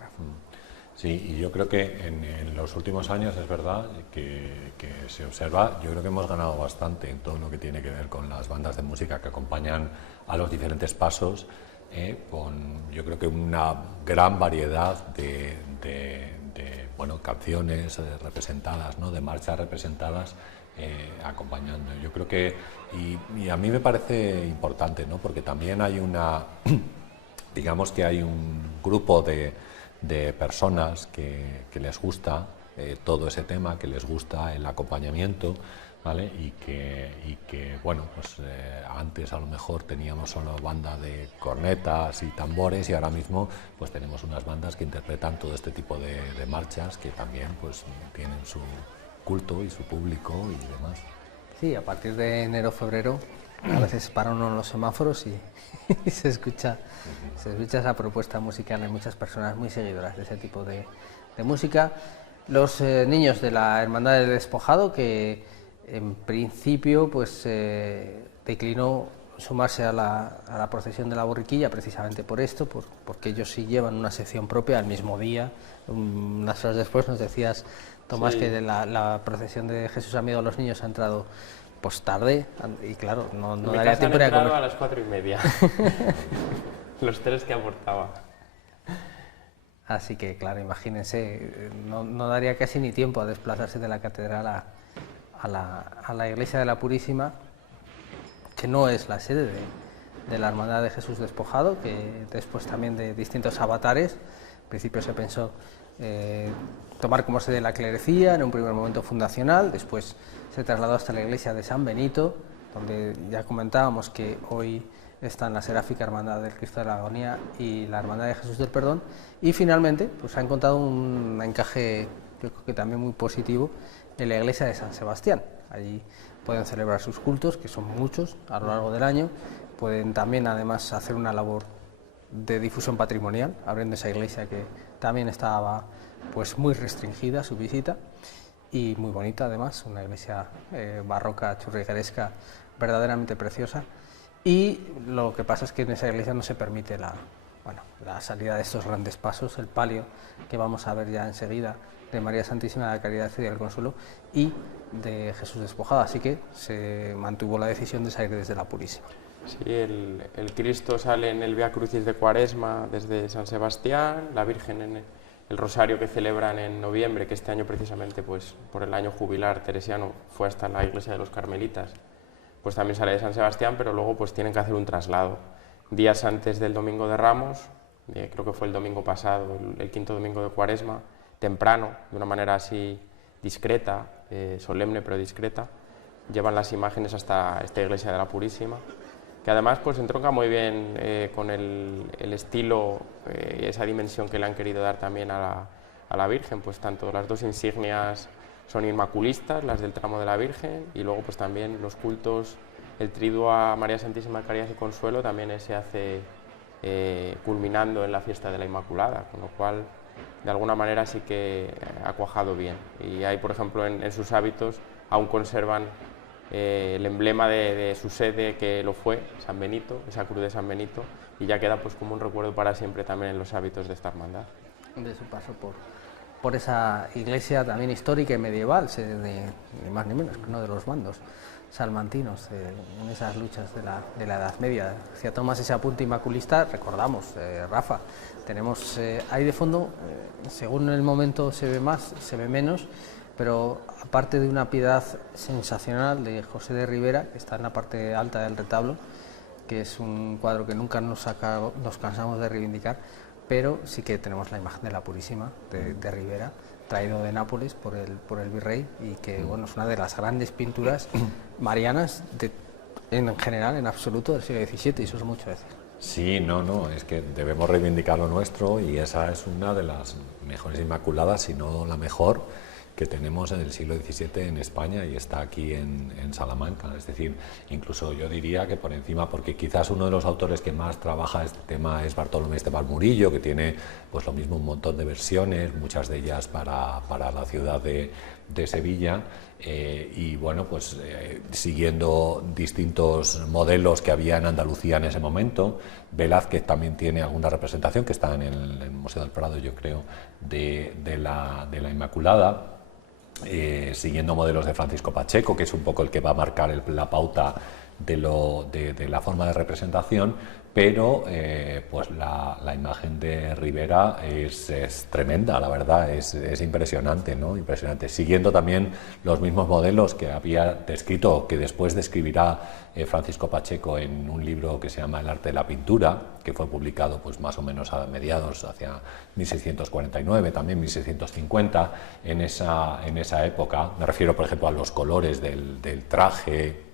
Sí, y yo creo que en los últimos años es verdad que se observa, yo creo que hemos ganado bastante en todo lo que tiene que ver con las bandas de música que acompañan a los diferentes pasos, con yo creo que una gran variedad de canciones representadas, ¿no?, de marchas representadas acompañando. Yo creo que, y a mí me parece importante, ¿no?, porque también hay digamos que hay un grupo de personas que les gusta todo ese tema, que les gusta el acompañamiento, ¿vale? Y que bueno, pues antes a lo mejor teníamos solo banda de cornetas y tambores, y ahora mismo pues tenemos unas bandas que interpretan todo este tipo de marchas, que también pues tienen su culto y su público y demás. Sí, a partir de enero-febrero a veces para uno en los semáforos y se escucha esa propuesta musical. Hay muchas personas muy seguidoras de ese tipo de música. Los niños de la Hermandad del Despojado, que en principio pues declinó sumarse a la procesión de la borriquilla precisamente por esto, porque ellos sí llevan una sección propia al mismo día. Unas horas después nos decías, Tomás, sí, que la procesión de Jesús Amigo de los Niños ha entrado pues tarde, y claro, no daría tiempo de comer. A las 4:30, los 3 que aportaba. Así que claro, imagínense, no daría casi ni tiempo a desplazarse de la catedral a la iglesia de la Purísima, que no es la sede de la Hermandad de Jesús Despojado, que después también de distintos avatares. En principio se pensó tomar como sede la clerecía, en un primer momento fundacional, después se trasladó hasta la iglesia de San Benito, donde ya comentábamos que hoy están la Seráfica Hermandad del Cristo de la Agonía y la Hermandad de Jesús del Perdón, y finalmente pues ha encontrado un encaje, yo creo que también muy positivo, en la iglesia de San Sebastián. Allí pueden celebrar sus cultos, que son muchos a lo largo del año. Pueden también además hacer una labor de difusión patrimonial, abriendo esa iglesia que también estaba pues muy restringida su visita, y muy bonita además, una iglesia barroca, churrigueresca, verdaderamente preciosa. Y lo que pasa es que en esa iglesia no se permite la salida de estos grandes pasos, el palio que vamos a ver ya enseguida de María Santísima de la Caridad y del Consuelo y de Jesús Despojado, así que se mantuvo la decisión de salir desde la Purísima. Sí, el Cristo sale en el Vía Crucis de Cuaresma desde San Sebastián, la Virgen en el Rosario que celebran en noviembre, que este año precisamente pues por el año jubilar teresiano fue hasta la iglesia de los Carmelitas, pues también sale de San Sebastián, pero luego pues tienen que hacer un traslado. Días antes del Domingo de Ramos, creo que fue el domingo pasado, el quinto domingo de Cuaresma, temprano, de una manera así discreta, solemne pero discreta, llevan las imágenes hasta esta iglesia de la Purísima, que además pues entronca muy bien con el estilo y esa dimensión que le han querido dar también a la Virgen, pues tanto las dos insignias son inmaculistas, las del tramo de la Virgen, y luego pues también los cultos, el triduo a María Santísima de Caridad y Consuelo también se hace culminando en la fiesta de la Inmaculada, con lo cual de alguna manera sí que ha cuajado bien. Y ahí, por ejemplo, en sus hábitos aún conservan el emblema de su sede, que lo fue, San Benito, esa cruz de San Benito, y ya queda pues como un recuerdo para siempre también en los hábitos de esta hermandad. De su paso por esa iglesia también histórica y medieval, ni más ni menos que uno de los bandos salmantinos en esas luchas de la Edad Media. Decía Tomás ese apunte inmaculista, recordamos, Rafa, tenemos ahí de fondo, según el momento se ve más, se ve menos, pero aparte de una piedad sensacional de José de Rivera, que está en la parte alta del retablo, que es un cuadro que nunca nos cansamos de reivindicar, pero sí que tenemos la imagen de la Purísima de Rivera, traído de Nápoles por el virrey, y que bueno, es una de las grandes pinturas marianas en general, en absoluto, del siglo XVII, y eso es mucho decir. Sí, no, es que debemos reivindicar lo nuestro, y esa es una de las mejores Inmaculadas, si no la mejor, que tenemos en el siglo XVII en España, y está aquí en Salamanca. Es decir, incluso yo diría que por encima, porque quizás uno de los autores que más trabaja este tema es Bartolomé Esteban Murillo, que tiene pues lo mismo un montón de versiones, muchas de ellas para la ciudad de Sevilla, y bueno, pues siguiendo distintos modelos que había en Andalucía en ese momento. Velázquez también tiene alguna representación que está en el Museo del Prado, yo creo, de la Inmaculada. Siguiendo modelos de Francisco Pacheco, que es un poco el que va a marcar la pauta de la forma de representación, pero pues la imagen de Ribera es tremenda, la verdad, es impresionante, ¿no? Impresionante. Siguiendo también los mismos modelos que había descrito, que después describirá Francisco Pacheco en un libro que se llama El arte de la pintura, que fue publicado pues más o menos a mediados, hacia 1649, también 1650, en esa época. Me refiero, por ejemplo, a los colores del traje,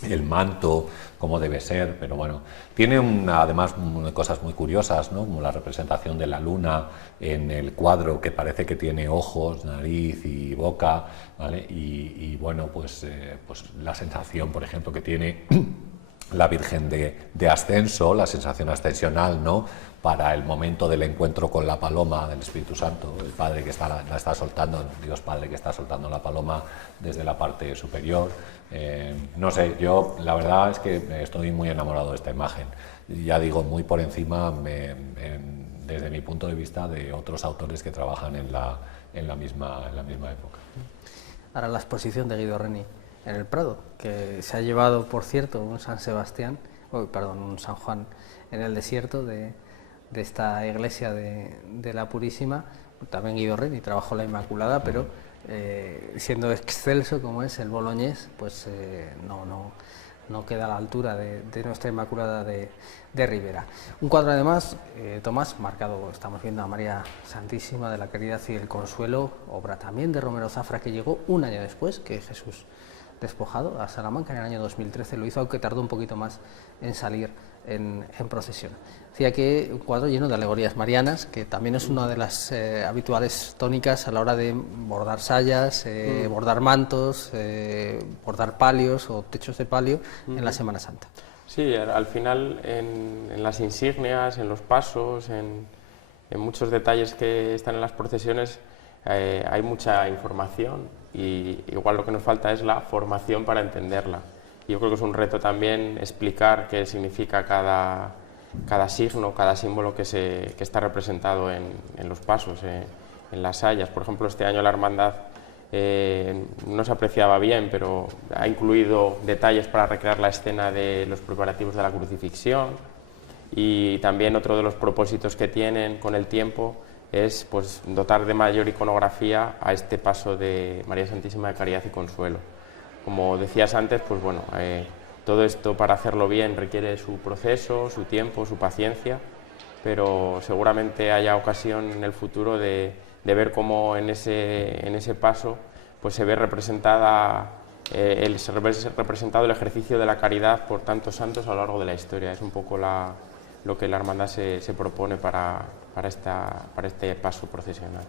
el manto, cómo debe ser, pero bueno, tiene además cosas muy curiosas, ¿no? Como la representación de la luna en el cuadro, que parece que tiene ojos, nariz y boca, ¿vale? Y bueno, pues la sensación, por ejemplo, que tiene la Virgen de Ascenso, la sensación ascensional, ¿no? Para el momento del encuentro con la paloma del Espíritu Santo, el Padre que la está soltando, Dios Padre que está soltando la paloma desde la parte superior. No sé, yo la verdad es que estoy muy enamorado de esta imagen. Ya digo, muy por encima, desde mi punto de vista, de otros autores que trabajan en la misma época. Ahora la exposición de Guido Reni en el Prado, que se ha llevado, por cierto, un San Juan en el desierto de esta iglesia de la Purísima. También Guido Reni trabajó la Inmaculada, pero siendo excelso como es el boloñés, pues no queda a la altura de nuestra Inmaculada de Ribera. Un cuadro además, Tomás, marcado, estamos viendo a María Santísima de la Caridad y el Consuelo, obra también de Romero Zafra, que llegó un año después que Jesús despojado a Salamanca, en el año 2013 lo hizo, aunque tardó un poquito más en salir en procesión. Decía que un cuadro lleno de alegorías marianas, que también es una de las habituales tónicas a la hora de bordar sayas, bordar mantos, bordar palios o techos de palio en la Semana Santa. Sí, al final en las insignias, en los pasos, en muchos detalles que están en las procesiones hay mucha información, y igual lo que nos falta es la formación para entenderla. Yo creo que es un reto también explicar qué significa cada signo, cada símbolo que está representado en los pasos, en las sayas. Por ejemplo, este año la hermandad no se apreciaba bien, pero ha incluido detalles para recrear la escena de los preparativos de la crucifixión, y también otro de los propósitos que tienen con el tiempo es pues dotar de mayor iconografía a este paso de María Santísima de Caridad y Consuelo. Como decías antes, pues bueno, todo esto para hacerlo bien requiere su proceso, su tiempo, su paciencia, pero seguramente haya ocasión en el futuro de ver cómo en ese paso pues se ve representado el ejercicio de la caridad por tantos santos a lo largo de la historia. Es un poco lo que la hermandad se propone para este paso procesional.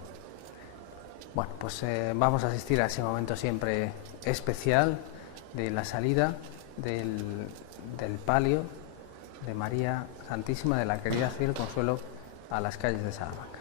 Bueno, pues vamos a asistir a ese momento siempre especial de la salida del palio de María Santísima de la Caridad y el Consuelo a las calles de Salamanca.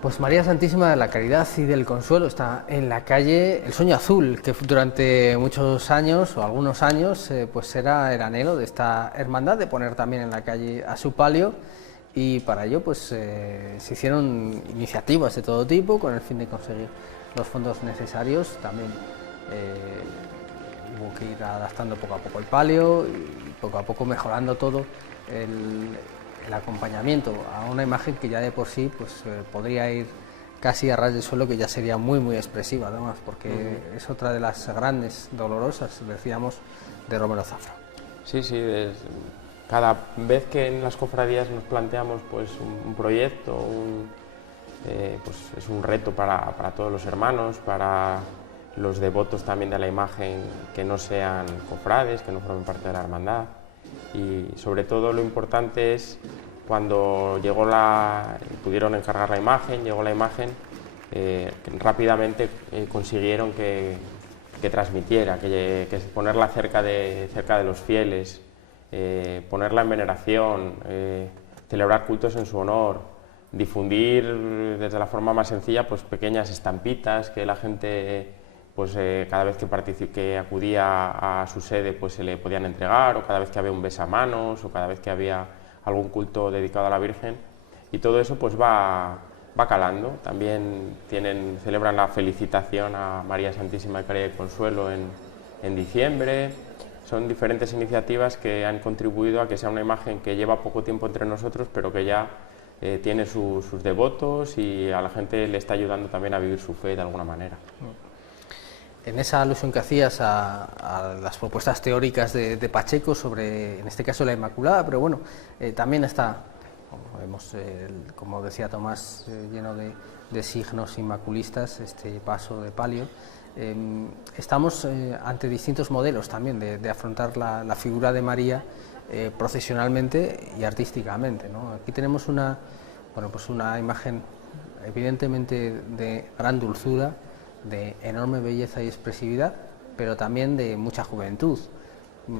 Pues María Santísima de la Caridad y del Consuelo está en la calle El Sueño Azul, que durante muchos años o algunos años pues era el anhelo de esta hermandad de poner también en la calle a su palio, y para ello pues se hicieron iniciativas de todo tipo con el fin de conseguir los fondos necesarios. También hubo que ir adaptando poco a poco el palio y poco a poco mejorando todo el acompañamiento a una imagen que ya de por sí pues podría ir casi a ras de suelo, que ya sería muy expresiva además, porque es otra de las grandes dolorosas, decíamos, de Romero Zafra. Sí, cada vez que en las cofradías nos planteamos pues un proyecto, pues es un reto para todos los hermanos, para los devotos también de la imagen que no sean cofrades, que no formen parte de la hermandad. Y sobre todo lo importante es cuando pudieron encargar la imagen, llegó la imagen, rápidamente consiguieron que transmitiera, que ponerla cerca de los fieles, ponerla en veneración, celebrar cultos en su honor, difundir desde la forma más sencilla pues pequeñas estampitas que la gente pues cada vez que acudía a su sede pues se le podían entregar, o cada vez que había un besamanos, o cada vez que había algún culto dedicado a la Virgen, y todo eso pues va calando. También celebran la felicitación a María Santísima de Caridad y Consuelo en diciembre. Son diferentes iniciativas que han contribuido a que sea una imagen que lleva poco tiempo entre nosotros, pero que ya tiene sus devotos, y a la gente le está ayudando también a vivir su fe de alguna manera. En esa alusión que hacías a las propuestas teóricas de Pacheco sobre, en este caso, la Inmaculada, pero bueno, también está, como decía Tomás, lleno de signos inmaculistas, este paso de palio. Estamos ante distintos modelos también de afrontar la figura de María procesionalmente y artísticamente, ¿no? Aquí tenemos una imagen evidentemente de gran dulzura, de enorme belleza y expresividad, pero también de mucha juventud.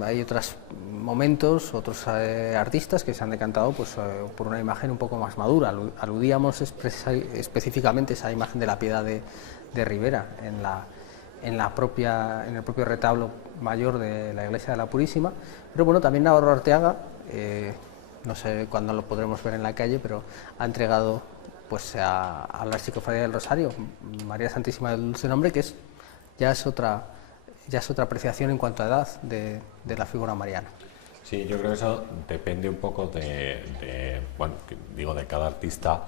Hay otros momentos, otros artistas que se han decantado pues, por una imagen un poco más madura. Aludíamos específicamente a esa imagen de la Piedad de Ribera en el propio retablo mayor de la Iglesia de la Purísima. Pero bueno, también Navarro Arteaga, no sé cuándo lo podremos ver en la calle, pero ha entregado pues a la Archicofradía del Rosario María Santísima del Dulce Nombre, que ya es otra apreciación en cuanto a edad de la figura mariana. Sí, yo creo que eso depende un poco de cada artista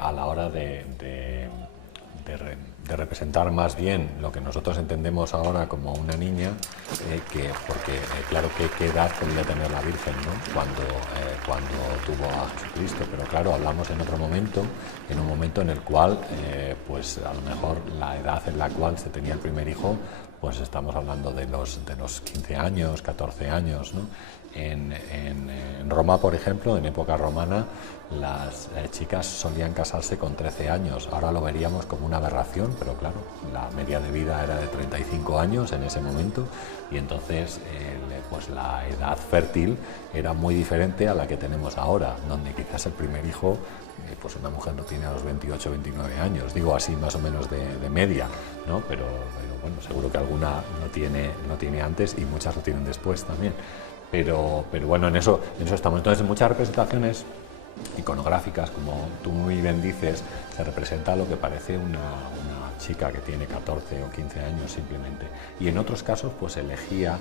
a la hora de representar más bien lo que nosotros entendemos ahora como una niña, porque claro, ¿qué edad podía tener la Virgen, ¿no? cuando tuvo a Jesucristo? Pero claro, hablamos en otro momento, en un momento en el cual pues a lo mejor la edad en la cual se tenía el primer hijo, pues estamos hablando de los 15 años, 14 años, ¿no? En Roma, por ejemplo, en época romana, las chicas solían casarse con 13 años. Ahora lo veríamos como una aberración, pero claro, la media de vida era de 35 años en ese momento, y entonces pues la edad fértil era muy diferente a la que tenemos ahora, donde quizás el primer hijo, pues una mujer lo tiene a los 28 o 29 años, digo así más o menos de media, ¿no? Pero bueno, seguro que alguna lo tiene antes, y muchas lo tienen después también. Pero bueno, en eso estamos. Entonces, en muchas representaciones iconográficas, como tú muy bien dices, se representa lo que parece una chica que tiene 14 o 15 años simplemente. Y en otros casos, pues elegía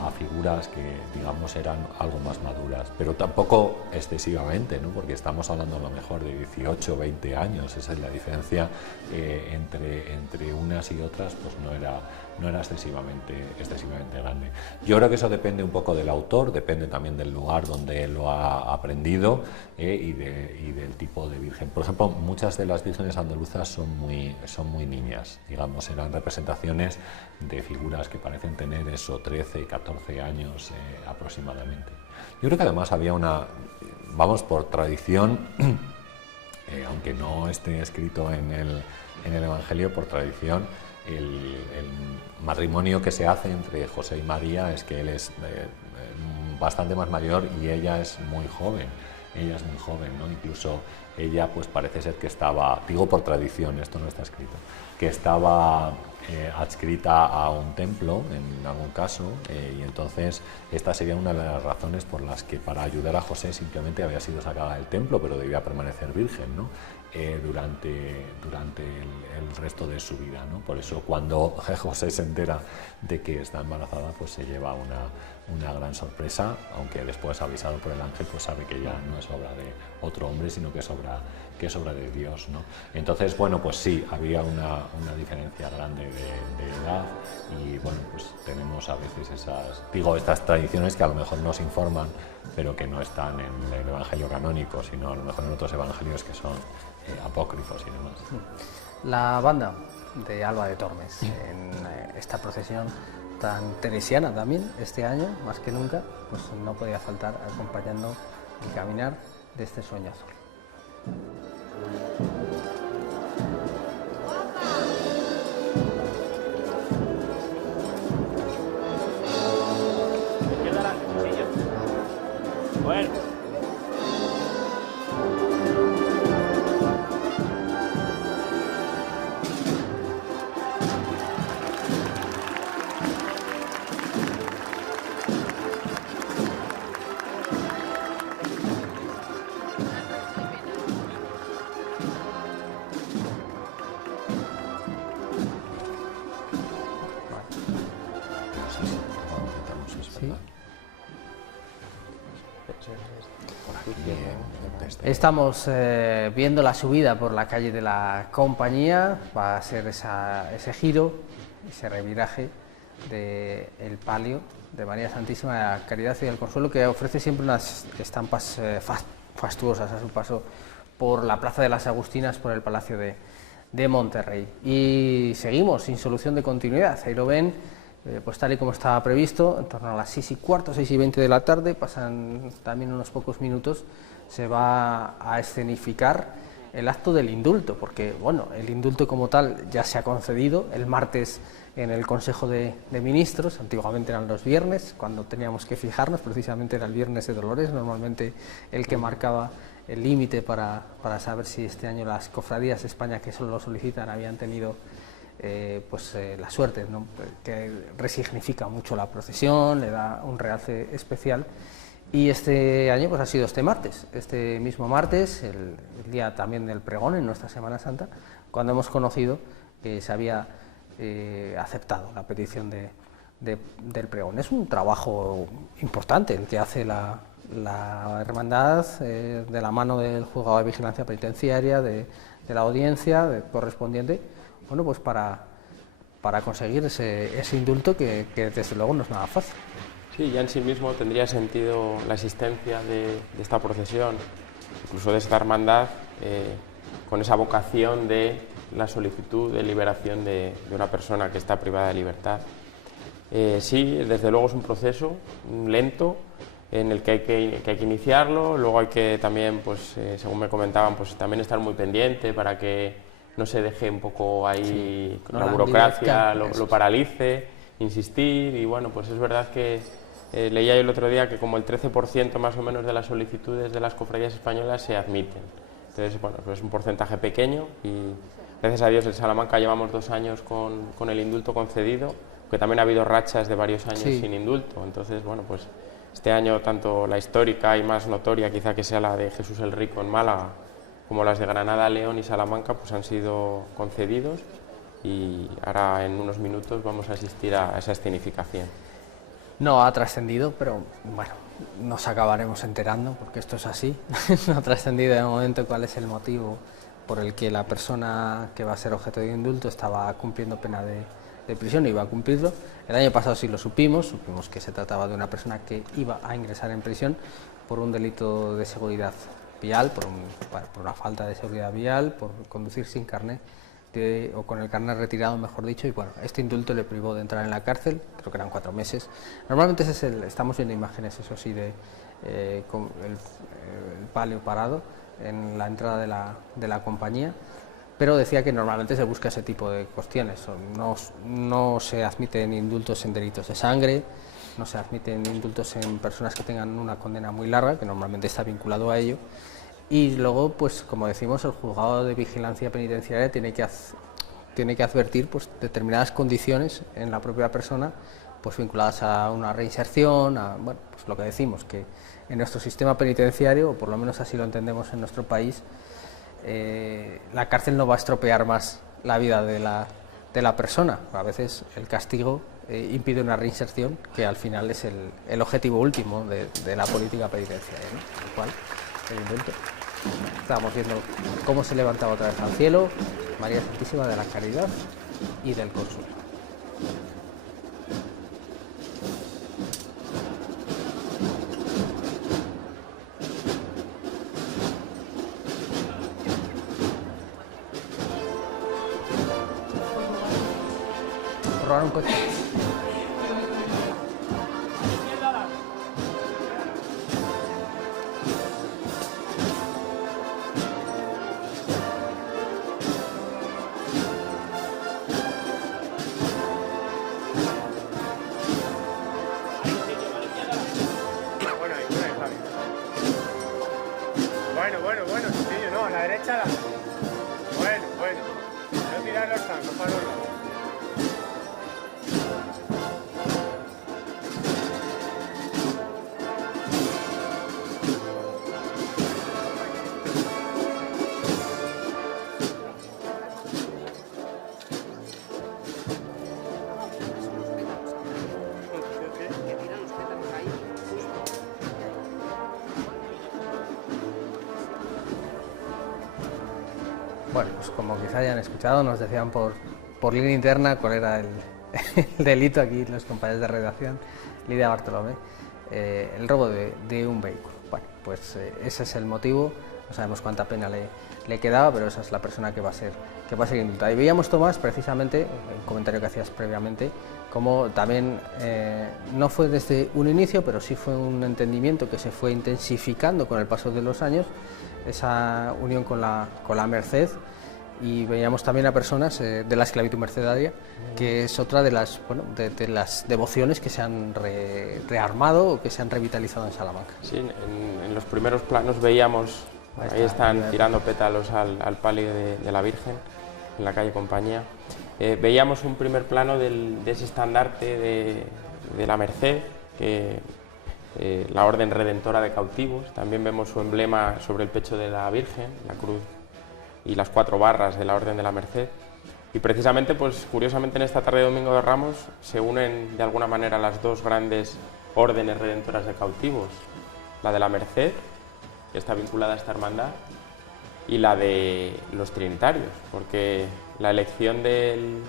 a figuras que, digamos, eran algo más maduras, pero tampoco excesivamente, ¿no? Porque estamos hablando a lo mejor de 18 o 20 años. Esa es la diferencia entre unas y otras, pues no era excesivamente grande. Yo creo que eso depende un poco del autor, depende también del lugar donde lo ha aprendido y del tipo de virgen. Por ejemplo, muchas de las vírgenes andaluzas son muy niñas, digamos, eran representaciones de figuras que parecen tener eso, 13, 14 años aproximadamente. Yo creo que además había por tradición, aunque no esté escrito en el Evangelio, por tradición, el matrimonio que se hace entre José y María es que él es bastante más mayor y ella es muy joven. ella es muy joven, ¿no? Incluso ella pues parece ser que estaba, digo por tradición, esto no está escrito, que estaba adscrita a un templo en algún caso, y entonces esta sería una de las razones por las que para ayudar a José simplemente había sido sacada del templo, pero debía permanecer virgen, ¿no? Durante el resto de su vida, ¿no? Por eso cuando José se entera de que está embarazada, pues se lleva una gran sorpresa, aunque después, avisado por el ángel, pues sabe que ya no es obra de otro hombre, sino que es obra de Dios, ¿no? Entonces, bueno, pues sí, había una diferencia grande de edad, y bueno, pues tenemos a veces estas tradiciones que a lo mejor nos informan, pero que no están en el Evangelio canónico, sino a lo mejor en otros evangelios que son apócrifos y demás. La banda de Alba de Tormes, en esta procesión tan teresiana también, este año, más que nunca, pues no podía faltar acompañando el caminar de este sueño azul. Izquierda adelante, niño. Bueno. Estamos viendo la subida por la calle de la Compañía, va a ser ese giro, ese reviraje del palio de María Santísima de la Caridad y del Consuelo, que ofrece siempre unas estampas fastuosas a su paso por la Plaza de las Agustinas, por el Palacio de Monterrey. Y seguimos sin solución de continuidad, ahí lo ven, pues tal y como estaba previsto, en torno a las 6:15, 6:20 de la tarde, pasan también unos pocos minutos, se va a escenificar el acto del indulto, porque bueno, el indulto como tal ya se ha concedido el martes en el Consejo de Ministros. Antiguamente eran los viernes, cuando teníamos que fijarnos, precisamente era el viernes de Dolores, normalmente el que marcaba el límite para saber si este año las cofradías de España que solo lo solicitan habían tenido la suerte, ¿no? Que resignifica mucho la procesión, le da un realce especial. Y este año pues ha sido este martes, este mismo martes, el día también del pregón en nuestra Semana Santa, cuando hemos conocido que se había aceptado la petición del pregón. Es un trabajo importante el que hace la hermandad de la mano del juzgado de vigilancia penitenciaria, de la audiencia correspondiente, bueno, pues para conseguir ese indulto que desde luego no es nada fácil. Sí, ya en sí mismo tendría sentido la existencia de esta procesión, incluso de esta hermandad, con esa vocación de la solicitud de liberación de una persona que está privada de libertad. Sí, desde luego es un proceso lento en el que hay que iniciarlo, luego hay que también, pues, según me comentaban, pues también estar muy pendiente para que no se deje un poco ahí, sí, la burocracia lo paralice, insistir, y bueno, pues es verdad que leía yo el otro día que como el 13% más o menos de las solicitudes de las cofradías españolas se admiten. Entonces, bueno, pues es un porcentaje pequeño y gracias a Dios en Salamanca llevamos 2 años con el indulto concedido, que también ha habido rachas de varios años sin indulto. Entonces, bueno, pues este año tanto la histórica y más notoria quizá que sea la de Jesús el Rico en Málaga, como las de Granada, León y Salamanca, pues han sido concedidos, y ahora en unos minutos vamos a asistir a esa escenificación. No ha trascendido, pero bueno, nos acabaremos enterando, porque esto es así. No ha trascendido de momento cuál es el motivo por el que la persona que va a ser objeto de indulto estaba cumpliendo pena de prisión y iba a cumplirlo. El año pasado sí lo supimos que se trataba de una persona que iba a ingresar en prisión por un delito de seguridad vial, por una falta de seguridad vial, por conducir sin carnet, o con el carnet retirado, mejor dicho, y bueno, este indulto le privó de entrar en la cárcel, creo que eran 4 meses. Normalmente estamos viendo imágenes, eso sí, con el palio parado en la entrada de la compañía, pero decía que normalmente se busca ese tipo de cuestiones. No se admiten indultos en delitos de sangre, no se admiten indultos en personas que tengan una condena muy larga, que normalmente está vinculado a ello. Y luego, pues como decimos, el juzgado de vigilancia penitenciaria tiene que advertir pues, determinadas condiciones en la propia persona, pues vinculadas a una reinserción, bueno, pues lo que decimos, que en nuestro sistema penitenciario, o por lo menos así lo entendemos en nuestro país, la cárcel no va a estropear más la vida de la persona. A veces el castigo impide una reinserción, que al final es el objetivo último de la política penitenciaria, ¿no? Lo cual, evidentemente, estábamos viendo cómo se levantaba otra vez al cielo María Santísima de la Caridad y del Consuelo. Robar un coche. Bueno, sencillo, no, a la derecha. Bueno. No tirar los zancos para los lados. Bueno, pues como quizá hayan escuchado, nos decían por línea interna cuál era el delito aquí, los compañeros de redacción, Lidia Bartolomé, el robo de un vehículo. Bueno, pues ese es el motivo, no sabemos cuánta pena le quedaba, pero esa es la persona que va a ser indultada. Y veíamos, Tomás, precisamente, el comentario que hacías previamente, como también no fue desde un inicio, pero sí fue un entendimiento que se fue intensificando con el paso de los años, esa unión con la Merced, y veíamos también a personas de la esclavitud mercedaria, que es otra de las devociones que se han rearmado o que se han revitalizado en Salamanca. Sí, en los primeros planos veíamos, ahí están tirando pétalos al palio de la Virgen, en la calle Compañía. Veíamos un primer plano de ese estandarte de la Merced, la Orden Redentora de Cautivos. También vemos su emblema sobre el pecho de la Virgen, la cruz y las 4 barras de la Orden de la Merced. Y precisamente, pues curiosamente, en esta tarde de Domingo de Ramos se unen de alguna manera las dos grandes órdenes redentoras de cautivos, la de la Merced, que está vinculada a esta hermandad, y la de los trinitarios, porque la elección de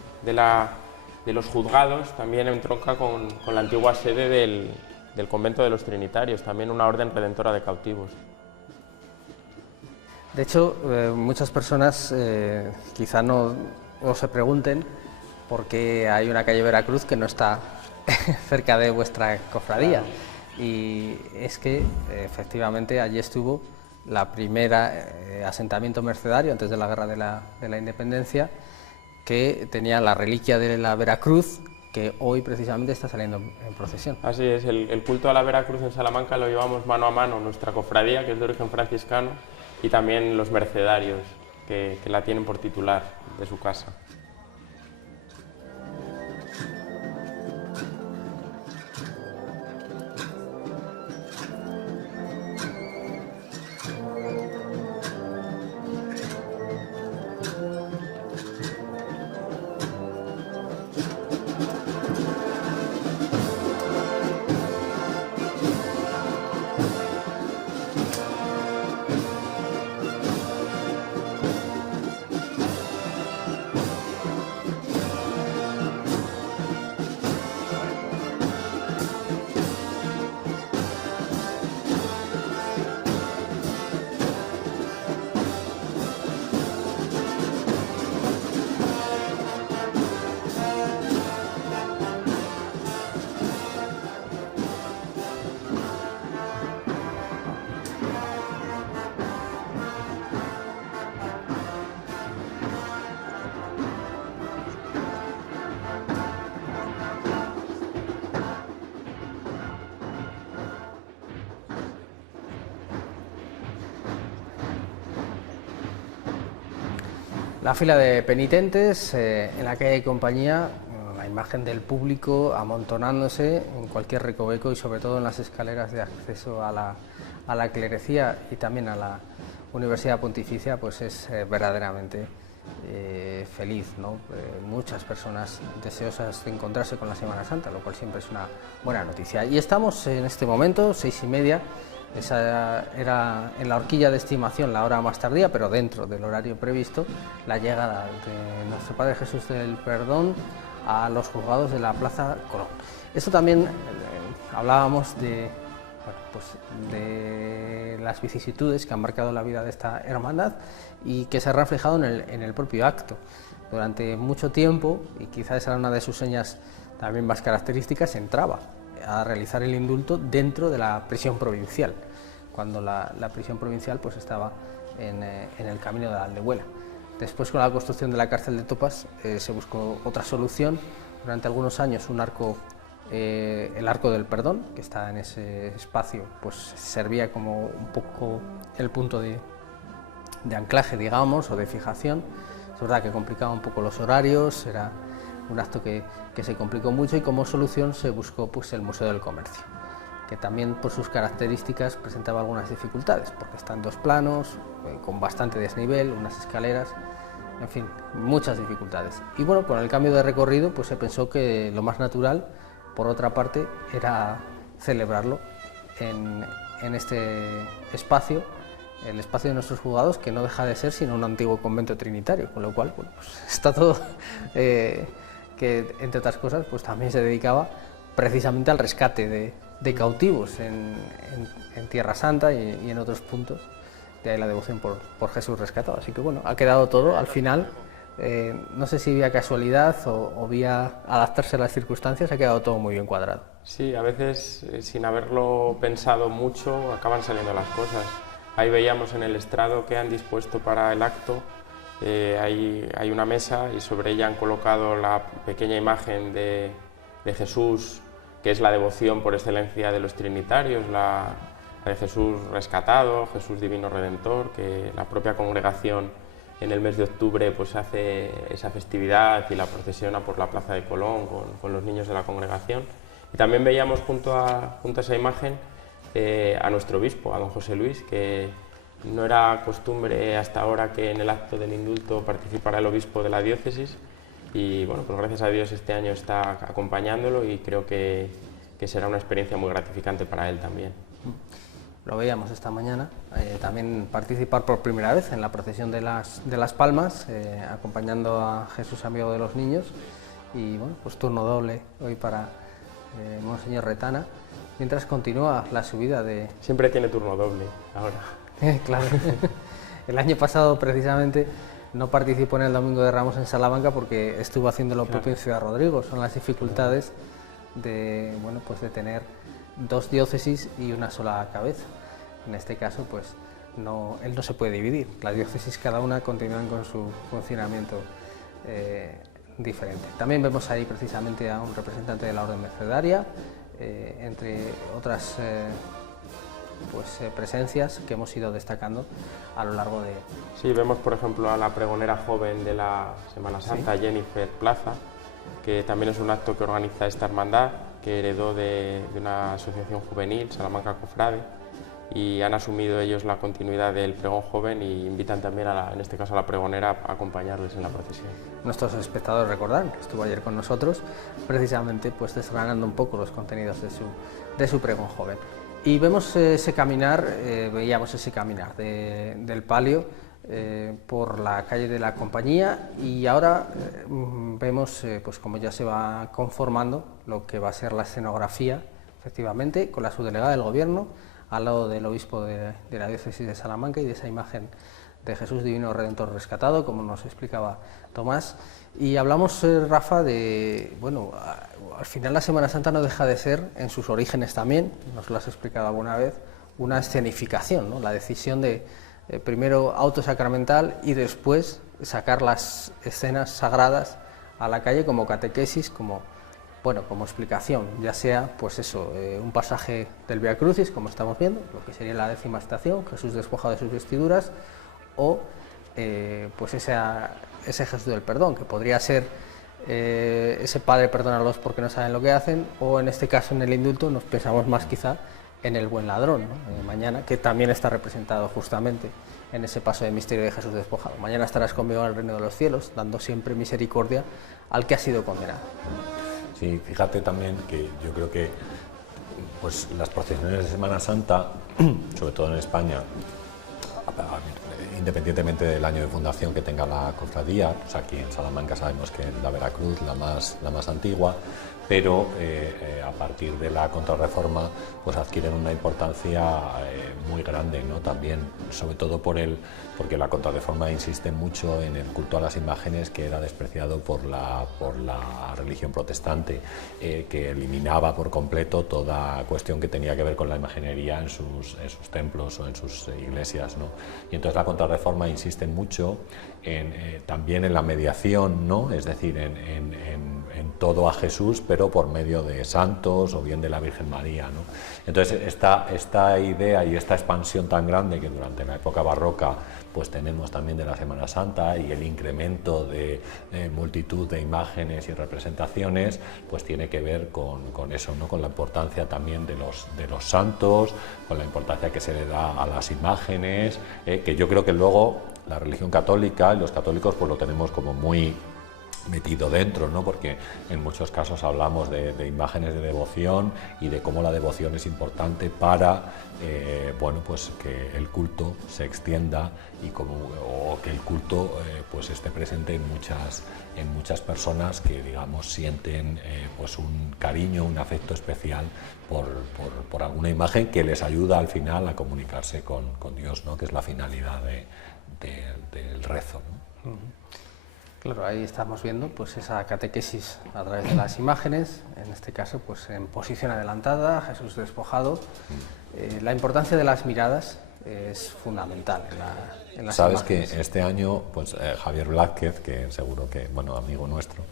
los juzgados también entronca con la antigua sede del convento de los trinitarios, también una orden redentora de cautivos. De hecho, muchas personas quizá no se pregunten por qué hay una calle Veracruz que no está cerca de vuestra cofradía. Y es que efectivamente allí estuvo la primera asentamiento mercedario antes de la Guerra de la Independencia, que tenía la reliquia de la Veracruz, que hoy precisamente está saliendo en procesión. Así es, el culto a la Veracruz en Salamanca lo llevamos mano a mano, nuestra cofradía, que es de origen franciscano, y también los mercedarios, que la tienen por titular de su casa. La fila de penitentes, en la calle Compañía, la imagen del público amontonándose en cualquier recoveco y sobre todo en las escaleras de acceso a la clerecía y también a la Universidad Pontificia, pues es verdaderamente feliz, ¿no? Muchas personas deseosas de encontrarse con la Semana Santa, lo cual siempre es una buena noticia. Y estamos en este momento, 6:30, esa era en la horquilla de estimación la hora más tardía, pero dentro del horario previsto, la llegada de nuestro Padre Jesús del Perdón a los juzgados de la Plaza Colón. Esto también hablábamos de, bueno, pues de las vicisitudes que han marcado la vida de esta hermandad y que se ha reflejado en el propio acto. Durante mucho tiempo, y quizás era una de sus señas también más características, entraba a realizar el indulto dentro de la prisión provincial, cuando la prisión provincial pues estaba en el camino de la Aldehuela. Después, con la construcción de la cárcel de Topas, se buscó otra solución. Durante algunos años el Arco del Perdón, que está en ese espacio, pues servía como un poco el punto de anclaje, digamos, o de fijación. Es verdad que complicaba un poco los horarios, era un acto que se complicó mucho, y como solución se buscó pues el Museo del Comercio, que también por sus características presentaba algunas dificultades, porque está en 2 planos, con bastante desnivel, unas escaleras, en fin, muchas dificultades. Y bueno, con el cambio de recorrido pues se pensó que lo más natural, por otra parte, era celebrarlo en este espacio, el espacio de nuestros juzgados, que no deja de ser sino un antiguo convento trinitario, con lo cual, bueno, pues está todo, que entre otras cosas pues también se dedicaba precisamente al rescate de cautivos en Tierra Santa y en otros puntos. De ahí la devoción por Jesús rescatado. Así que bueno, ha quedado todo al final, no sé si vía casualidad o vía adaptarse a las circunstancias, ha quedado todo muy bien cuadrado. Sí, a veces sin haberlo pensado mucho acaban saliendo las cosas. Ahí veíamos en el estrado que han dispuesto para el acto, hay una mesa y sobre ella han colocado la pequeña imagen de Jesús, que es la devoción por excelencia de los trinitarios, la de Jesús rescatado, Jesús divino redentor, que la propia congregación en el mes de octubre pues hace esa festividad y la procesiona por la Plaza de Colón con los niños de la congregación. Y también veíamos junto a esa imagen a nuestro obispo, a don José Luis, que no era costumbre hasta ahora que en el acto del indulto participara el obispo de la diócesis, y bueno, pues gracias a Dios este año está acompañándolo y creo que será una experiencia muy gratificante para él también. Lo veíamos esta mañana, también participar por primera vez en la procesión de las Palmas, acompañando a Jesús amigo de los niños, y bueno, pues turno doble hoy para Monseñor Retana, mientras continúa la subida de... Siempre tiene turno doble ahora. Claro. El año pasado precisamente no participó en el Domingo de Ramos en Salamanca porque estuvo haciendo lo propio en Ciudad Rodrigo. Son las dificultades de, bueno, pues de tener 2 diócesis y una sola cabeza. En este caso, pues él no se puede dividir. Las diócesis cada una continúan con su funcionamiento diferente. También vemos ahí precisamente a un representante de la Orden Mercedaria, entre otras presencias que hemos ido destacando a lo largo de... Sí, vemos por ejemplo a la pregonera joven de la Semana Santa, ¿sí? Jennifer Plaza, que también es un acto que organiza esta hermandad, que heredó de una asociación juvenil, Salamanca Cofrade, y han asumido ellos la continuidad del pregón joven y invitan también, en este caso a la pregonera, a acompañarles en la procesión. Nuestros espectadores recordarán que estuvo ayer con nosotros, precisamente pues desgranando un poco los contenidos de su pregón joven. Y vemos ese caminar, veíamos ese caminar del palio por la calle de la Compañía, y ahora vemos pues como ya se va conformando lo que va a ser la escenografía, efectivamente, con la subdelegada del Gobierno al lado del obispo de la diócesis de Salamanca y de esa imagen de Jesús divino redentor rescatado, como nos explicaba Tomás. Y hablamos, Rafa, de, bueno, al final la Semana Santa no deja de ser, en sus orígenes también, nos lo has explicado alguna vez, una escenificación, ¿no? La decisión de primero auto sacramental y después sacar las escenas sagradas a la calle como catequesis, como explicación, ya sea pues eso, un pasaje del Vía Crucis, como estamos viendo, lo que sería la 10ª estación, Jesús despojado de sus vestiduras, o pues ese Jesús del perdón, que podría ser ese Padre perdónalos porque no saben lo que hacen, o en este caso en el indulto nos pensamos más quizá en el buen ladrón, ¿no? Mañana, que también está representado justamente en ese paso de misterio de Jesús despojado. Mañana estarás conmigo en el reino de los cielos, dando siempre misericordia al que ha sido condenado. Sí, fíjate también que yo creo que pues las procesiones de Semana Santa, sobre todo en España, independientemente del año de fundación que tenga la cofradía, pues aquí en Salamanca sabemos que es la Veracruz la más antigua, pero a partir de la Contrarreforma pues adquieren una importancia muy grande, ¿no? También, sobre todo porque la Contrarreforma insiste mucho en el culto a las imágenes, que era despreciado por la religión protestante, que eliminaba por completo toda cuestión que tenía que ver con la imaginería en sus templos o en sus iglesias, ¿no? Y entonces la Contrarreforma insiste mucho también en la mediación, ¿no? Es decir, en todo a Jesús, pero por medio de santos o bien de la Virgen María, ¿no? Entonces esta idea y esta expansión tan grande que durante la época barroca pues tenemos también de la Semana Santa, y el incremento de multitud de imágenes y representaciones, pues tiene que ver con eso, ¿no? Con la importancia también de los santos, con la importancia que se le da a las imágenes, que yo creo que luego la religión católica y los católicos pues lo tenemos como muy metido dentro, ¿no? Porque en muchos casos hablamos de imágenes de devoción y de cómo la devoción es importante para bueno, pues que el culto se extienda o que el culto pues esté presente en muchas personas que, digamos, sienten pues un cariño, un afecto especial por alguna imagen que les ayuda al final a comunicarse con Dios, ¿no? Que es la finalidad del rezo, ¿no? Claro, ahí estamos viendo pues esa catequesis a través de las imágenes, en este caso pues en posición adelantada, Jesús despojado. La importancia de las miradas es fundamental en las Sabes imágenes. Que este año pues Javier Blázquez, que seguro que, bueno, amigo nuestro,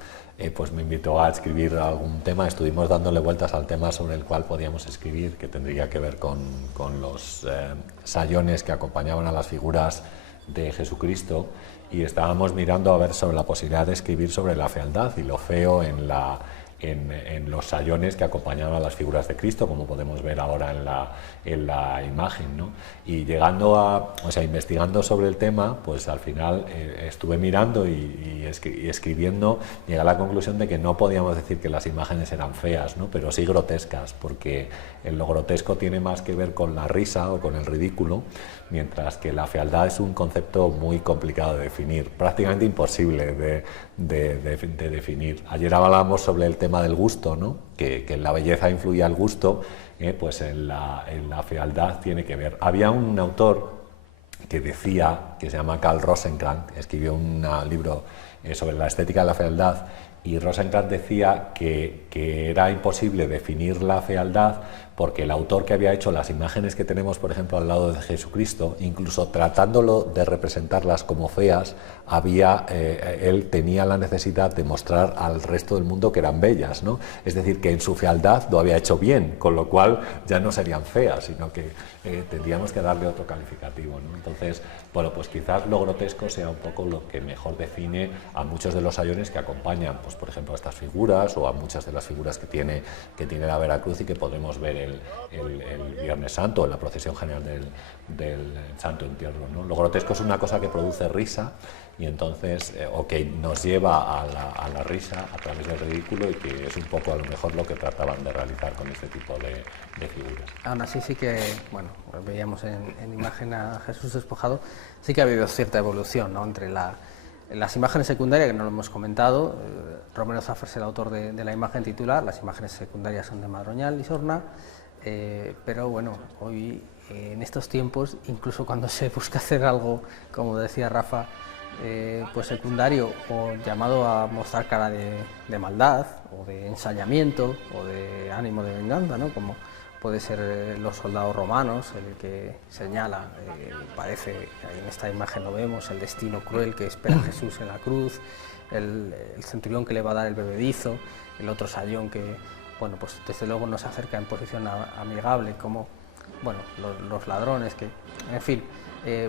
pues me invitó a escribir algún tema. Estuvimos dándole vueltas al tema sobre el cual podíamos escribir, que tendría que ver con los sayones que acompañaban a las figuras de Jesucristo, y estábamos mirando a ver sobre la posibilidad de escribir sobre la fealdad y lo feo en los sayones que acompañaban a las figuras de Cristo, como podemos ver ahora en la imagen, ¿no? Y investigando sobre el tema, pues al final estuve mirando y escribiendo, llegué a la conclusión de que no podíamos decir que las imágenes eran feas, ¿no? Pero sí grotescas, porque lo grotesco tiene más que ver con la risa o con el ridículo, mientras que la fealdad es un concepto muy complicado de definir, prácticamente imposible de definir. Ayer hablábamos sobre el tema del gusto, ¿no? Que en la belleza influye al gusto, pues en la fealdad tiene que ver. Había un autor que se llama Karl Rosenkrantz, escribió un libro sobre la estética de la fealdad, y Rosenkrantz decía que era imposible definir la fealdad porque el autor que había hecho las imágenes que tenemos, por ejemplo, al lado de Jesucristo, incluso tratándolo de representarlas como feas, él tenía la necesidad de mostrar al resto del mundo que eran bellas, ¿no? Es decir, que en su fealdad lo había hecho bien, con lo cual ya no serían feas, sino que tendríamos que darle otro calificativo, ¿no? Entonces, bueno, pues quizás lo grotesco sea un poco lo que mejor define a muchos de los sayones que acompañan, pues por ejemplo, a estas figuras, o a muchas de las figuras que tiene la Veracruz y que podremos ver el Viernes Santo, en la procesión general del Santo Entierro, ¿no? Lo grotesco es una cosa que produce risa, y entonces, o que nos lleva a la risa a través del ridículo, y que es un poco a lo mejor lo que trataban de realizar con este tipo de figuras. Aún así sí que, bueno, veíamos en imagen a Jesús despojado, sí que ha habido cierta evolución, ¿no? Entre las imágenes secundarias, que no lo hemos comentado, Romero Zafra es el autor de la imagen titular, las imágenes secundarias son de Madroñal y Sorna, pero bueno, hoy en estos tiempos, incluso cuando se busca hacer algo, como decía Rafa, pues secundario o llamado a mostrar cara de maldad o de ensayamiento o de ánimo de venganza, ¿no? Como puede ser los soldados romanos, el que señala, parece, en esta imagen lo vemos, el destino cruel que espera a Jesús en la cruz, el centurión que le va a dar el bebedizo, el otro sayón que, bueno, pues desde luego nos acerca en posición amigable, como bueno, los ladrones, que, en fin,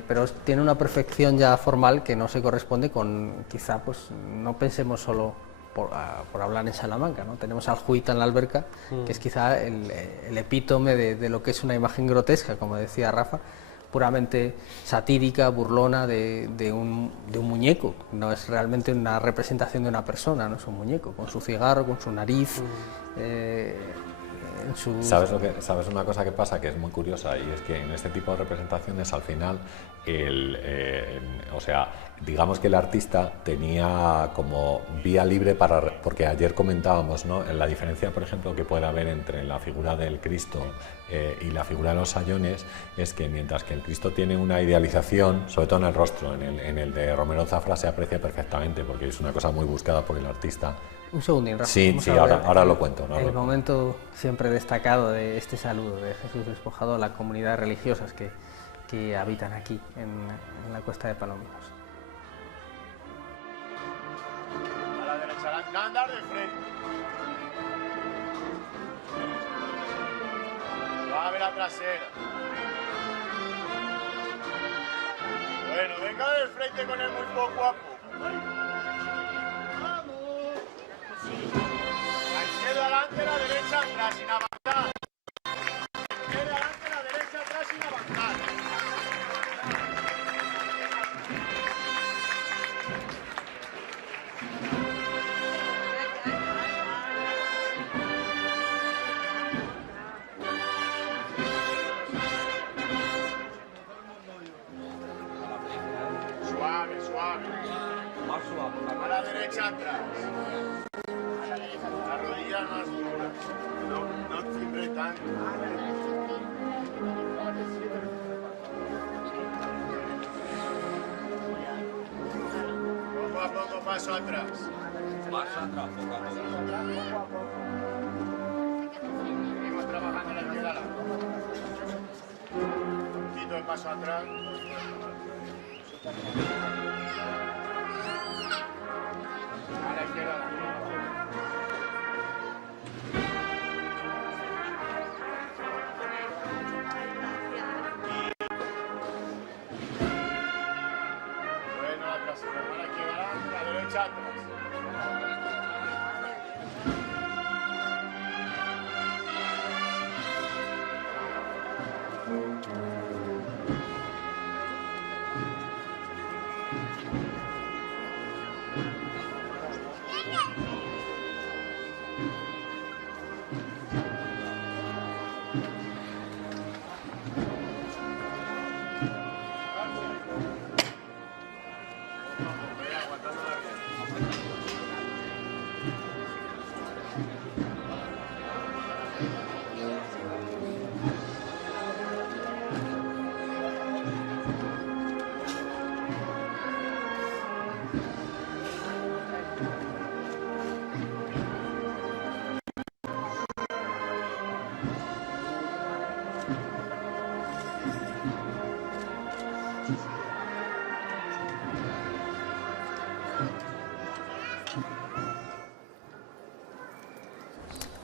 pero tiene una perfección ya formal que no se corresponde con, quizá, pues no pensemos solo por hablar en Salamanca, ¿no? Tenemos al Juita en la alberca, que es quizá el epítome de lo que es una imagen grotesca, como decía Rafa, puramente satírica, burlona de un muñeco. No es realmente una representación de una persona, no es un muñeco, con su cigarro, con su nariz. ¿Sabes una cosa que pasa que es muy curiosa? Y es que en este tipo de representaciones al final, o sea, digamos que el artista tenía como vía libre porque ayer comentábamos, ¿no?, en la diferencia, por ejemplo, que puede haber entre la figura del Cristo y la figura de los sayones, es que mientras que el Cristo tiene una idealización, sobre todo en el rostro, en el de Romero Zafra se aprecia perfectamente porque es una cosa muy buscada por el artista. Un segundín, Rafa. Sí, ahora lo cuento. El momento siempre destacado de este saludo de Jesús despojado a las comunidades religiosas que habitan aquí, en la Cuesta de Palominos. A la derecha, la andar de frente. Suave la trasera. Bueno, venga del frente con él muy poco a poco. La izquierda adelante, la derecha atrás, sin avanzar. La izquierda adelante, la derecha atrás, sin avanzar. Suave, suave. A la derecha atrás. La rodilla más dura. No timbre tanto. Poco a poco, paso atrás. Paso atrás, poco a poco. Seguimos trabajando la izquierda. Un poquito de paso atrás. A la izquierda. Bueno, la trasera, a la izquierda, la derecha atrás.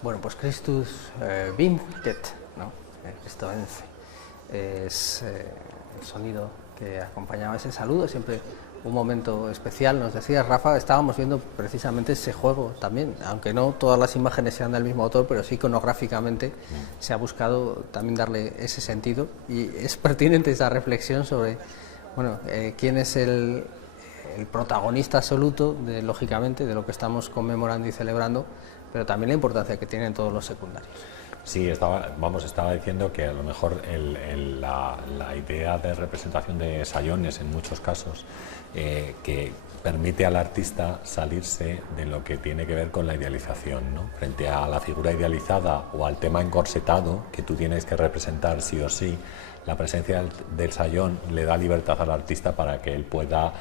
Bueno, pues Christus vincet, ¿no? Cristo vence. Es el sonido que acompañaba ese saludo, siempre un momento especial. Nos decía Rafa, estábamos viendo precisamente ese juego también, aunque no todas las imágenes sean del mismo autor, pero sí iconográficamente se ha buscado también darle ese sentido, y es pertinente esa reflexión sobre, bueno, quién es el protagonista absoluto, lógicamente, de lo que estamos conmemorando y celebrando, pero también la importancia que tienen todos los secundarios. Sí, estaba diciendo que a lo mejor la idea de representación de sayones en muchos casos que permite al artista salirse de lo que tiene que ver con la idealización, ¿no? Frente a la figura idealizada o al tema encorsetado que tú tienes que representar sí o sí, la presencia del sayón le da libertad al artista para que él pueda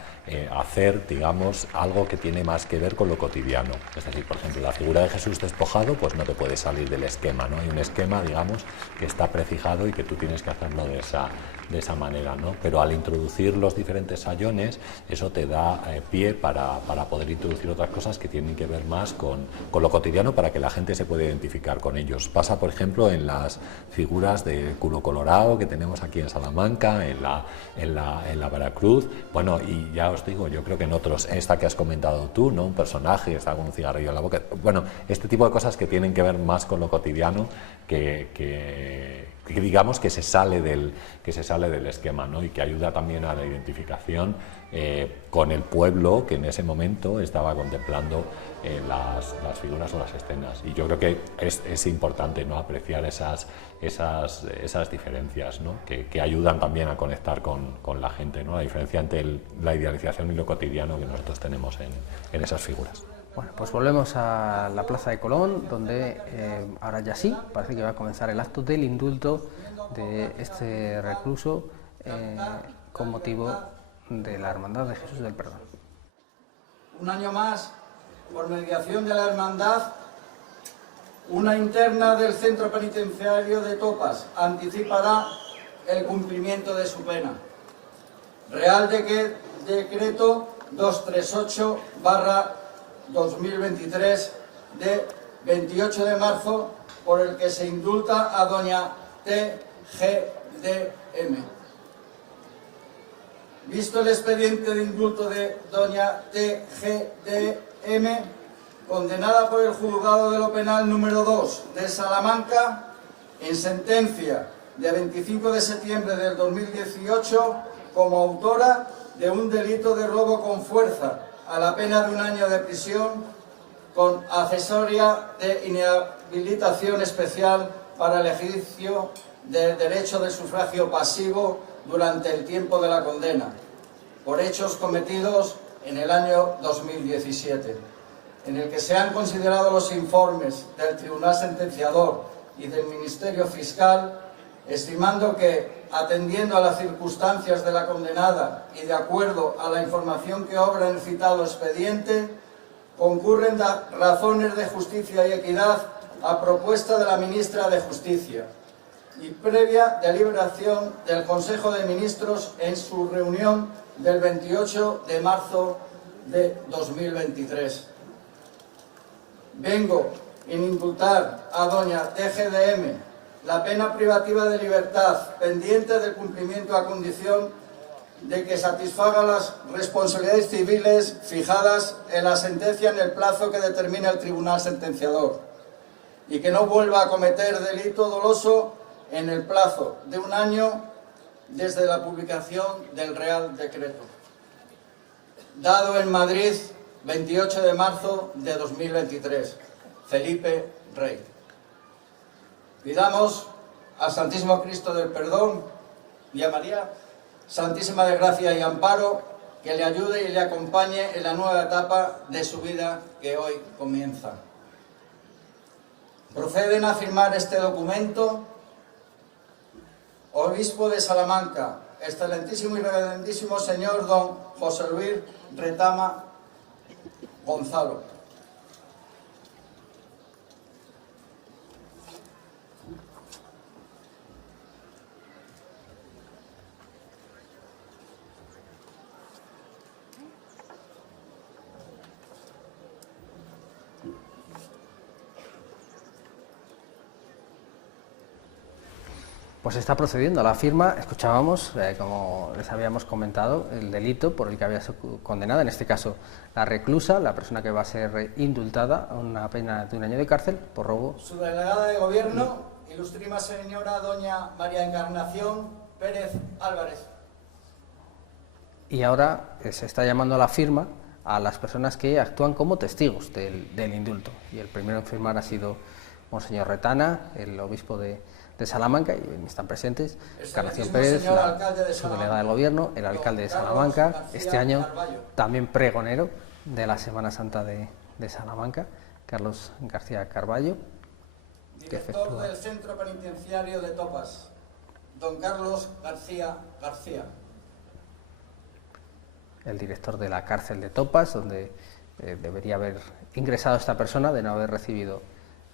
hacer, digamos, algo que tiene más que ver con lo cotidiano. Es decir, por ejemplo, la figura de Jesús despojado, pues no te puede salir del esquema, ¿no? Hay un esquema, digamos, que está prefijado y que tú tienes que hacerlo de esa manera, ¿no? Pero al introducir los diferentes sayones, eso te da pie para poder introducir otras cosas que tienen que ver más con lo cotidiano, para que la gente se pueda identificar con ellos. Pasa, por ejemplo, en las figuras de culo colorado que tenemos aquí en Salamanca, en la Veracruz, bueno, y ya os digo, yo creo que en otros, esta que has comentado tú, ¿no? Un personaje está con un cigarrillo en la boca, bueno, este tipo de cosas que tienen que ver más con lo cotidiano, que digamos que se sale del esquema, ¿no? Y que ayuda también a la identificación con el pueblo que en ese momento estaba contemplando las figuras o las escenas. Y yo creo que es importante, ¿no? Apreciar esas diferencias, ¿no? que ayudan también a conectar con la gente, ¿no? La diferencia entre la idealización y lo cotidiano que nosotros tenemos en esas figuras. Bueno, pues volvemos a la Plaza de Colón, donde ahora ya sí, parece que va a comenzar el acto del indulto de este recluso con motivo de la Hermandad de Jesús del Perdón. Un año más, por mediación de la Hermandad, una interna del Centro Penitenciario de Topas anticipará el cumplimiento de su pena. Real Decreto 238/2023 de 28 de marzo, por el que se indulta a doña T.G.D.M. Visto el expediente de indulto de doña T.G.D.M., condenada por el Juzgado de lo Penal número 2 de Salamanca, en sentencia de 25 de septiembre del 2018, como autora de un delito de robo con fuerza, a la pena de 1 año de prisión, con accesoria de inhabilitación especial para el ejercicio del derecho de sufragio pasivo durante el tiempo de la condena, por hechos cometidos en el año 2017, en el que se han considerado los informes del Tribunal Sentenciador y del Ministerio Fiscal, estimando que, atendiendo a las circunstancias de la condenada y de acuerdo a la información que obra en el citado expediente, concurren razones de justicia y equidad a propuesta de la ministra de Justicia y previa deliberación del Consejo de Ministros en su reunión del 28 de marzo de 2023. Vengo en indultar a doña T.G.D.M. la pena privativa de libertad pendiente del cumplimiento a condición de que satisfaga las responsabilidades civiles fijadas en la sentencia en el plazo que determina el Tribunal Sentenciador y que no vuelva a cometer delito doloso en el plazo de 1 año desde la publicación del Real Decreto, dado en Madrid 28 de marzo de 2023. Felipe Rey. Pidamos al Santísimo Cristo del Perdón y a María Santísima de Gracia y Amparo que le ayude y le acompañe en la nueva etapa de su vida que hoy comienza. Proceden a firmar este documento Obispo de Salamanca, excelentísimo y reverendísimo señor don José Luis Retama Gonzalo. Pues está procediendo a la firma. Escuchábamos, como les habíamos comentado, el delito por el que había sido condenada, en este caso la reclusa, la persona que va a ser indultada a una pena de 1 año de cárcel por robo. Su delegada de Gobierno, ilustrísima señora doña María Encarnación Pérez Álvarez. Y ahora se está llamando a la firma a las personas que actúan como testigos del indulto. Y el primero en firmar ha sido Monseñor Retana, el obispo de Salamanca, y están presentes Encarnación Pérez, su delegada del Gobierno, el alcalde de Salamanca, este año también pregonero de la Semana Santa de Salamanca, Carlos García Carballo, director del Centro Penitenciario de Topas, don Carlos García García, el director de la cárcel de Topas, donde debería haber ingresado esta persona de no haber recibido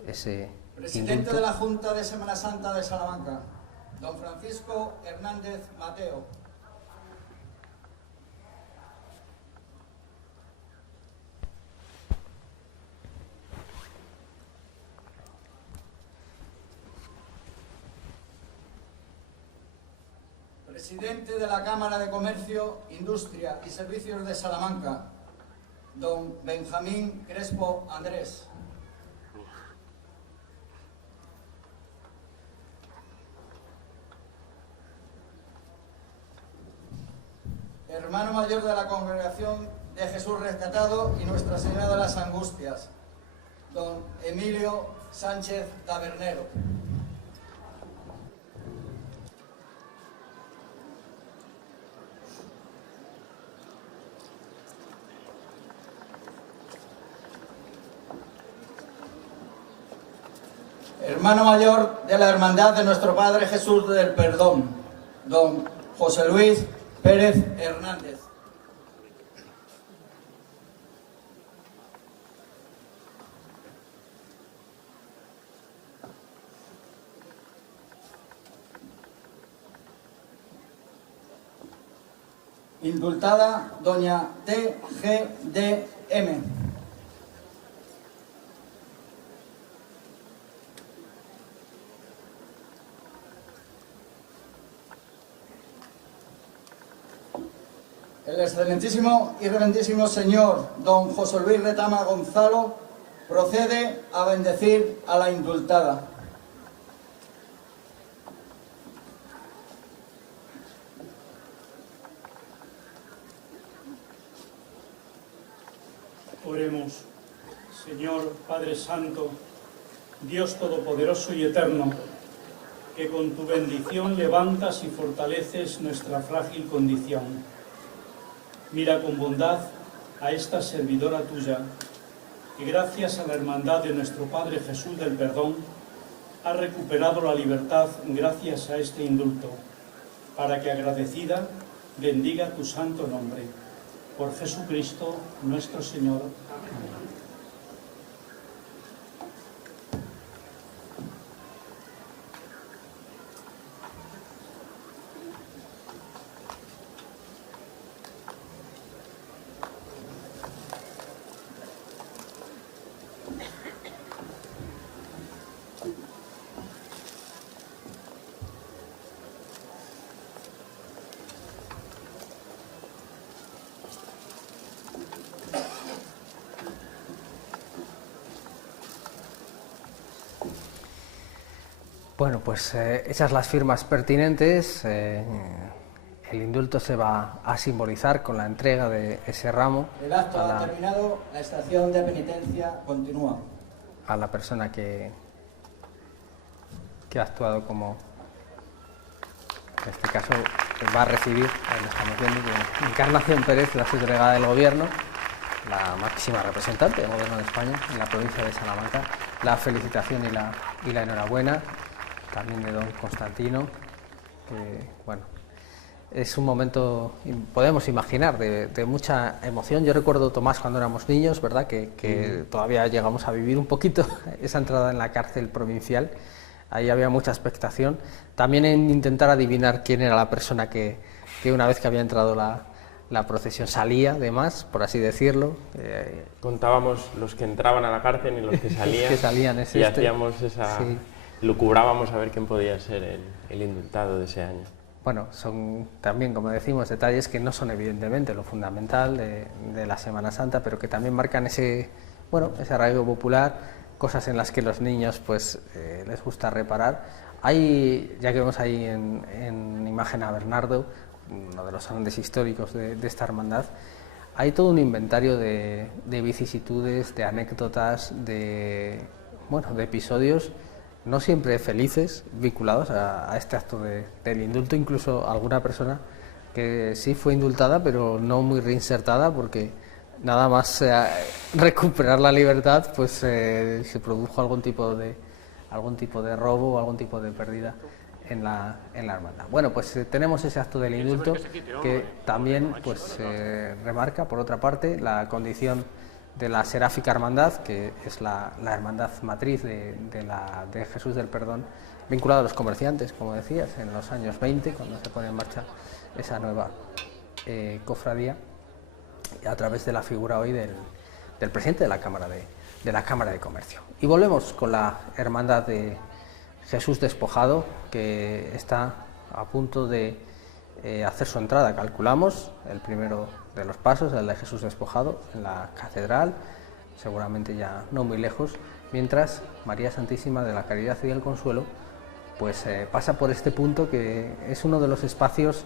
ese presidente indulto. de la Junta de Semana Santa de Salamanca, don Francisco Hernández Mateo, presidente de la Cámara de Comercio, Industria y Servicios de Salamanca, don Benjamín Crespo Andrés. Hermano mayor de la Congregación de Jesús Rescatado y Nuestra Señora de las Angustias, don Emilio Sánchez Tabernero. Hermano mayor de la Hermandad de Nuestro Padre Jesús del Perdón, don José Luis Pérez Hernández. Indultada doña T.G.D.M. El excelentísimo y reverendísimo señor don José Luis Retama Gonzalo procede a bendecir a la indultada. Oremos. Señor Padre Santo, Dios Todopoderoso y Eterno, que con tu bendición levantas y fortaleces nuestra frágil condición. Mira con bondad a esta servidora tuya, que gracias a la hermandad de nuestro Padre Jesús del Perdón, ha recuperado la libertad gracias a este indulto, para que agradecida bendiga tu santo nombre. Por Jesucristo nuestro Señor. Bueno, pues hechas las firmas pertinentes, el indulto se va a simbolizar con la entrega de ese ramo. El acto ha terminado, la estación de penitencia continúa. A la persona que ha actuado como, en este caso, va a recibir, ahí lo estamos viendo, que Encarnación Pérez, la subdelegada del Gobierno, la máxima representante del Gobierno de España en la provincia de Salamanca, la felicitación y la enhorabuena. También de don Constantino, que bueno, es un momento, podemos imaginar, de mucha emoción. Yo recuerdo, Tomás, cuando éramos niños, ¿verdad?, que todavía llegamos a vivir un poquito esa entrada en la cárcel provincial. Ahí había mucha expectación. También en intentar adivinar quién era la persona que una vez que había entrado la procesión salía, además, por así decirlo. Contábamos los que entraban a la cárcel y los que salían, y hacíamos esa... Sí. Lucubrábamos a ver quién podía ser el indultado de ese año. Bueno, son también, como decimos, detalles que no son evidentemente lo fundamental de la Semana Santa, pero que también marcan ese arraigo popular, cosas en las que los niños pues les gusta reparar. Hay, ya que vemos ahí en imagen a Bernardo, uno de los grandes históricos de esta hermandad, hay todo un inventario de vicisitudes, de anécdotas, de episodios no siempre felices, vinculados a este acto del indulto. Incluso alguna persona que sí fue indultada, pero no muy reinsertada, porque nada más recuperar la libertad, pues se produjo algún tipo de robo o algún tipo de pérdida en la hermandad. Bueno, pues tenemos ese acto del indulto que también pues remarca, por otra parte, la condición de la Seráfica Hermandad, que es la hermandad matriz de Jesús del Perdón, vinculada a los comerciantes, como decías, en los años 20, cuando se pone en marcha esa nueva cofradía, a través de la figura hoy del presidente de la Cámara de Comercio. Y volvemos con la hermandad de Jesús Despojado, que está a punto de hacer su entrada. Calculamos el primero de los pasos, el de Jesús despojado, en la catedral, seguramente ya no muy lejos, mientras María Santísima de la Caridad y del Consuelo pues pasa por este punto que es uno de los espacios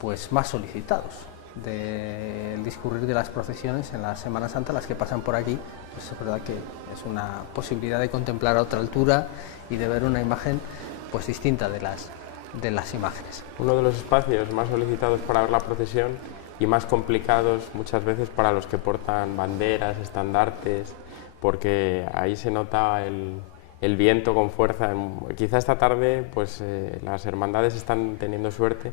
pues más solicitados del discurrir de las procesiones en la Semana Santa. Las que pasan por aquí, pues es verdad que es una posibilidad de contemplar a otra altura y de ver una imagen pues distinta de las imágenes. Uno de los espacios más solicitados para ver la procesión y más complicados muchas veces para los que portan banderas, estandartes, porque ahí se nota el viento con fuerza. Quizá esta tarde pues las hermandades están teniendo suerte,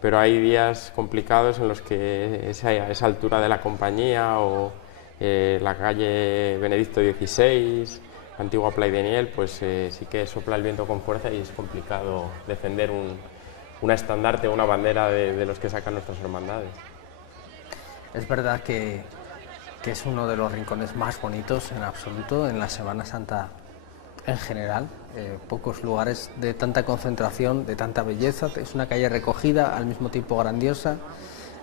pero hay días complicados en los que esa altura de la compañía o la calle Benedicto XVI, antigua Play de Niel, pues sí que sopla el viento con fuerza y es complicado defender un estandarte o una bandera de los que sacan nuestras hermandades. Es verdad que es uno de los rincones más bonitos en absoluto en la Semana Santa en general. Pocos lugares de tanta concentración, de tanta belleza. Es una calle recogida, al mismo tiempo grandiosa.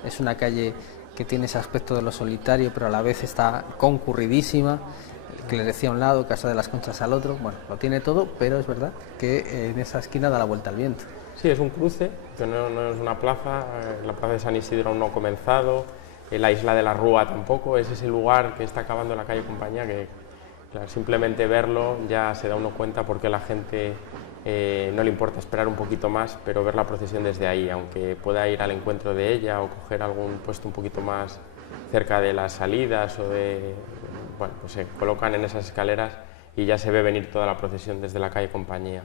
Es una calle que tiene ese aspecto de lo solitario, pero a la vez está concurridísima. Clerecía a un lado, Casa de las Conchas al otro. Bueno, lo tiene todo, pero es verdad que en esa esquina da la vuelta al viento. Sí, es un cruce, que no es una plaza. La plaza de San Isidro aún no ha comenzado. La isla de la Rúa tampoco. Es ese lugar que está acabando la calle Compañía que, claro, simplemente verlo ya se da uno cuenta porque la gente no le importa esperar un poquito más, pero ver la procesión desde ahí, aunque pueda ir al encuentro de ella o coger algún puesto un poquito más cerca de las salidas o de... Bueno, pues se colocan en esas escaleras y ya se ve venir toda la procesión desde la calle Compañía.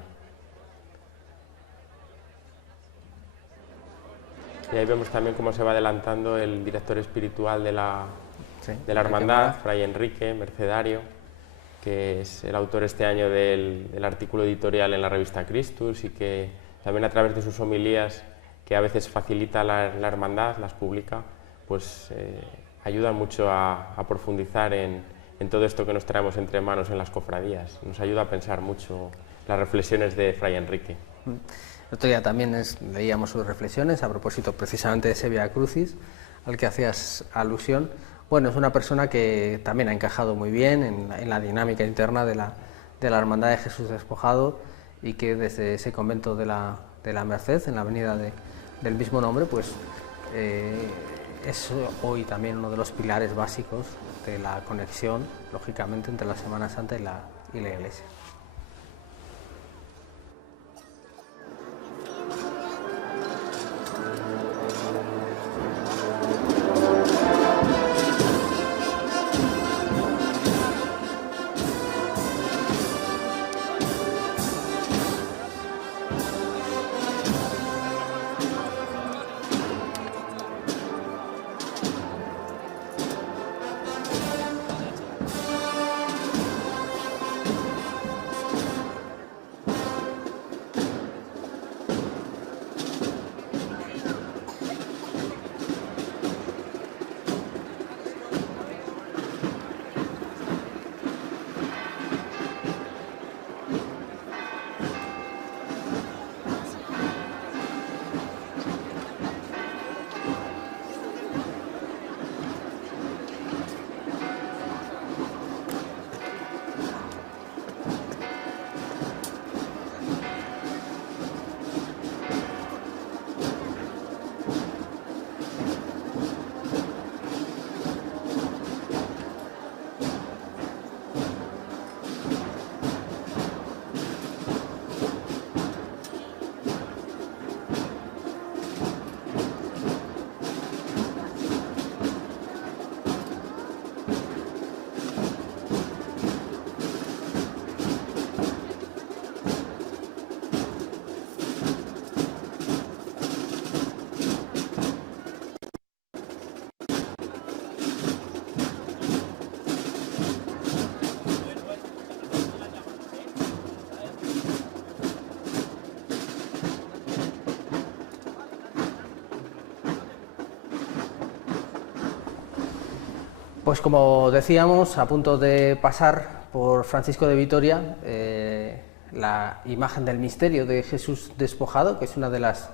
Y ahí vemos también cómo se va adelantando el director espiritual de la hermandad, Fray Enrique Mercedario, que es el autor este año del artículo editorial en la revista Christus y que también a través de sus homilías, que a veces facilita la hermandad, las publica, pues ayuda mucho a profundizar en todo esto que nos traemos entre manos en las cofradías. Nos ayuda a pensar mucho las reflexiones de Fray Enrique. El otro día también leíamos sus reflexiones a propósito precisamente de ese Via Crucis al que hacías alusión. Bueno, es una persona que también ha encajado muy bien en la dinámica interna de la Hermandad de Jesús Despojado y que desde ese convento de la Merced, en la avenida del mismo nombre, pues es hoy también uno de los pilares básicos de la conexión, lógicamente, entre la Semana Santa y la Iglesia. Pues como decíamos, a punto de pasar por Francisco de Vitoria, la imagen del misterio de Jesús despojado, que es una de las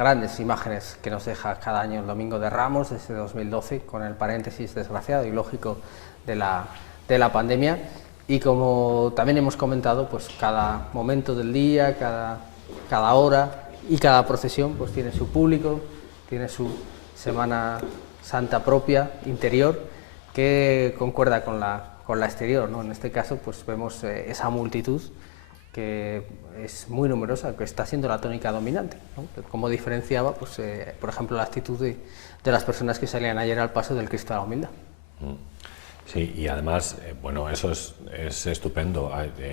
grandes imágenes que nos deja cada año el Domingo de Ramos desde 2012, con el paréntesis desgraciado y lógico de la pandemia. Y como también hemos comentado, pues cada momento del día, cada hora y cada procesión pues tiene su público, tiene su Semana Santa propia, interior, que concuerda con la exterior, ¿no? En este caso pues vemos esa multitud que es muy numerosa, que está siendo la tónica dominante, ¿no? Como diferenciaba, pues, por ejemplo, la actitud de las personas que salían ayer al paso del Cristo de la Humildad. Sí, y además, bueno, eso es estupendo.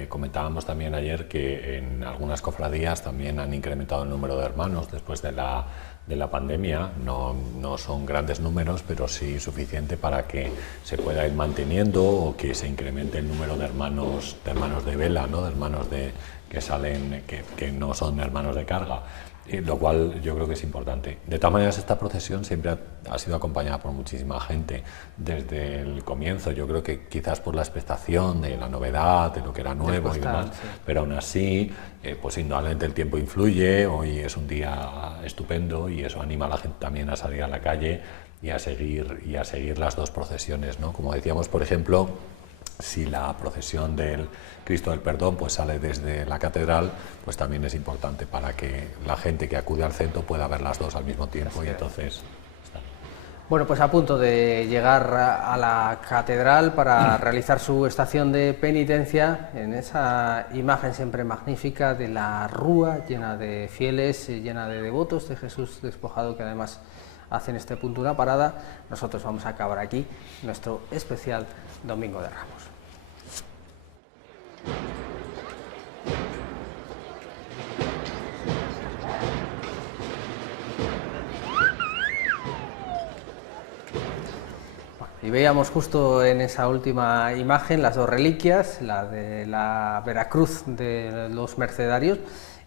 Comentábamos también ayer que en algunas cofradías también han incrementado el número de hermanos después de la pandemia. No son grandes números, pero sí suficiente para que se pueda ir manteniendo o que se incremente el número de hermanos de vela, ¿no? De hermanos que salen, que no son hermanos de carga. Lo cual yo creo que es importante. De todas maneras, esta procesión siempre ha sido acompañada por muchísima gente desde el comienzo. Yo creo que quizás por la expectación de la novedad, de lo que era nuevo y demás, sí. Pero aún así, pues indudablemente el tiempo influye. Hoy es un día estupendo y eso anima a la gente también a salir a la calle y a seguir las dos procesiones, ¿no? Como decíamos, por ejemplo, si la procesión del Cristo del Perdón pues sale desde la catedral, pues también es importante para que la gente que acude al centro pueda ver las dos al mismo tiempo. Y entonces está. Bueno, pues a punto de llegar a la catedral para realizar su estación de penitencia, en esa imagen siempre magnífica de la rúa llena de fieles, llena de devotos de Jesús despojado, que además hacen este punto una parada. Nosotros vamos a acabar aquí nuestro especial Domingo de Ramos. Y veíamos justo en esa última imagen las dos reliquias, la de la Veracruz de los Mercedarios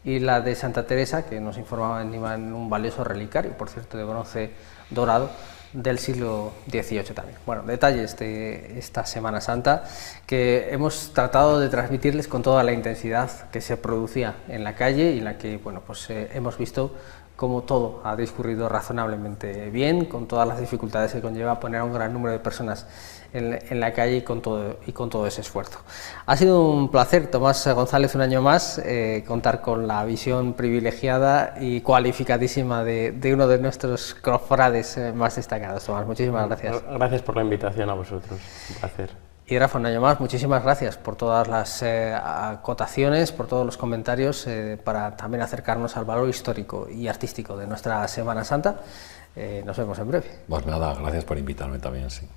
y la de Santa Teresa, que nos informaban en un valioso relicario, por cierto, de bronce dorado, del siglo XVIII también. Bueno, detalles de esta Semana Santa que hemos tratado de transmitirles con toda la intensidad que se producía en la calle y en la que, bueno, pues hemos visto cómo todo ha discurrido razonablemente bien, con todas las dificultades que conlleva poner a un gran número de personas en la calle y con todo ese esfuerzo. Ha sido un placer, Tomás González, un año más, contar con la visión privilegiada y cualificadísima de uno de nuestros cofrades más destacados. Tomás, muchísimas gracias. Gracias por la invitación a vosotros, un placer. Y Rafa, un año más, muchísimas gracias por todas las acotaciones, por todos los comentarios, para también acercarnos al valor histórico y artístico de nuestra Semana Santa. Nos vemos en breve. Pues nada, gracias por invitarme también, sí.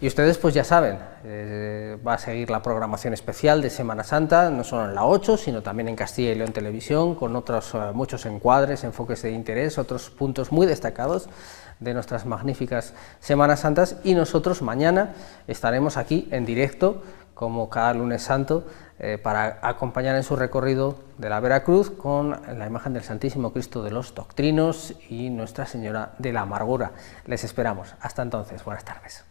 Y ustedes pues ya saben, va a seguir la programación especial de Semana Santa, no solo en la 8, sino también en Castilla y León Televisión, con otros muchos encuadres, enfoques de interés, otros puntos muy destacados de nuestras magníficas Semanas Santas, y nosotros mañana estaremos aquí en directo, como cada lunes santo, para acompañar en su recorrido de la Veracruz con la imagen del Santísimo Cristo de los Doctrinos y Nuestra Señora de la Amargura. Les esperamos. Hasta entonces, buenas tardes.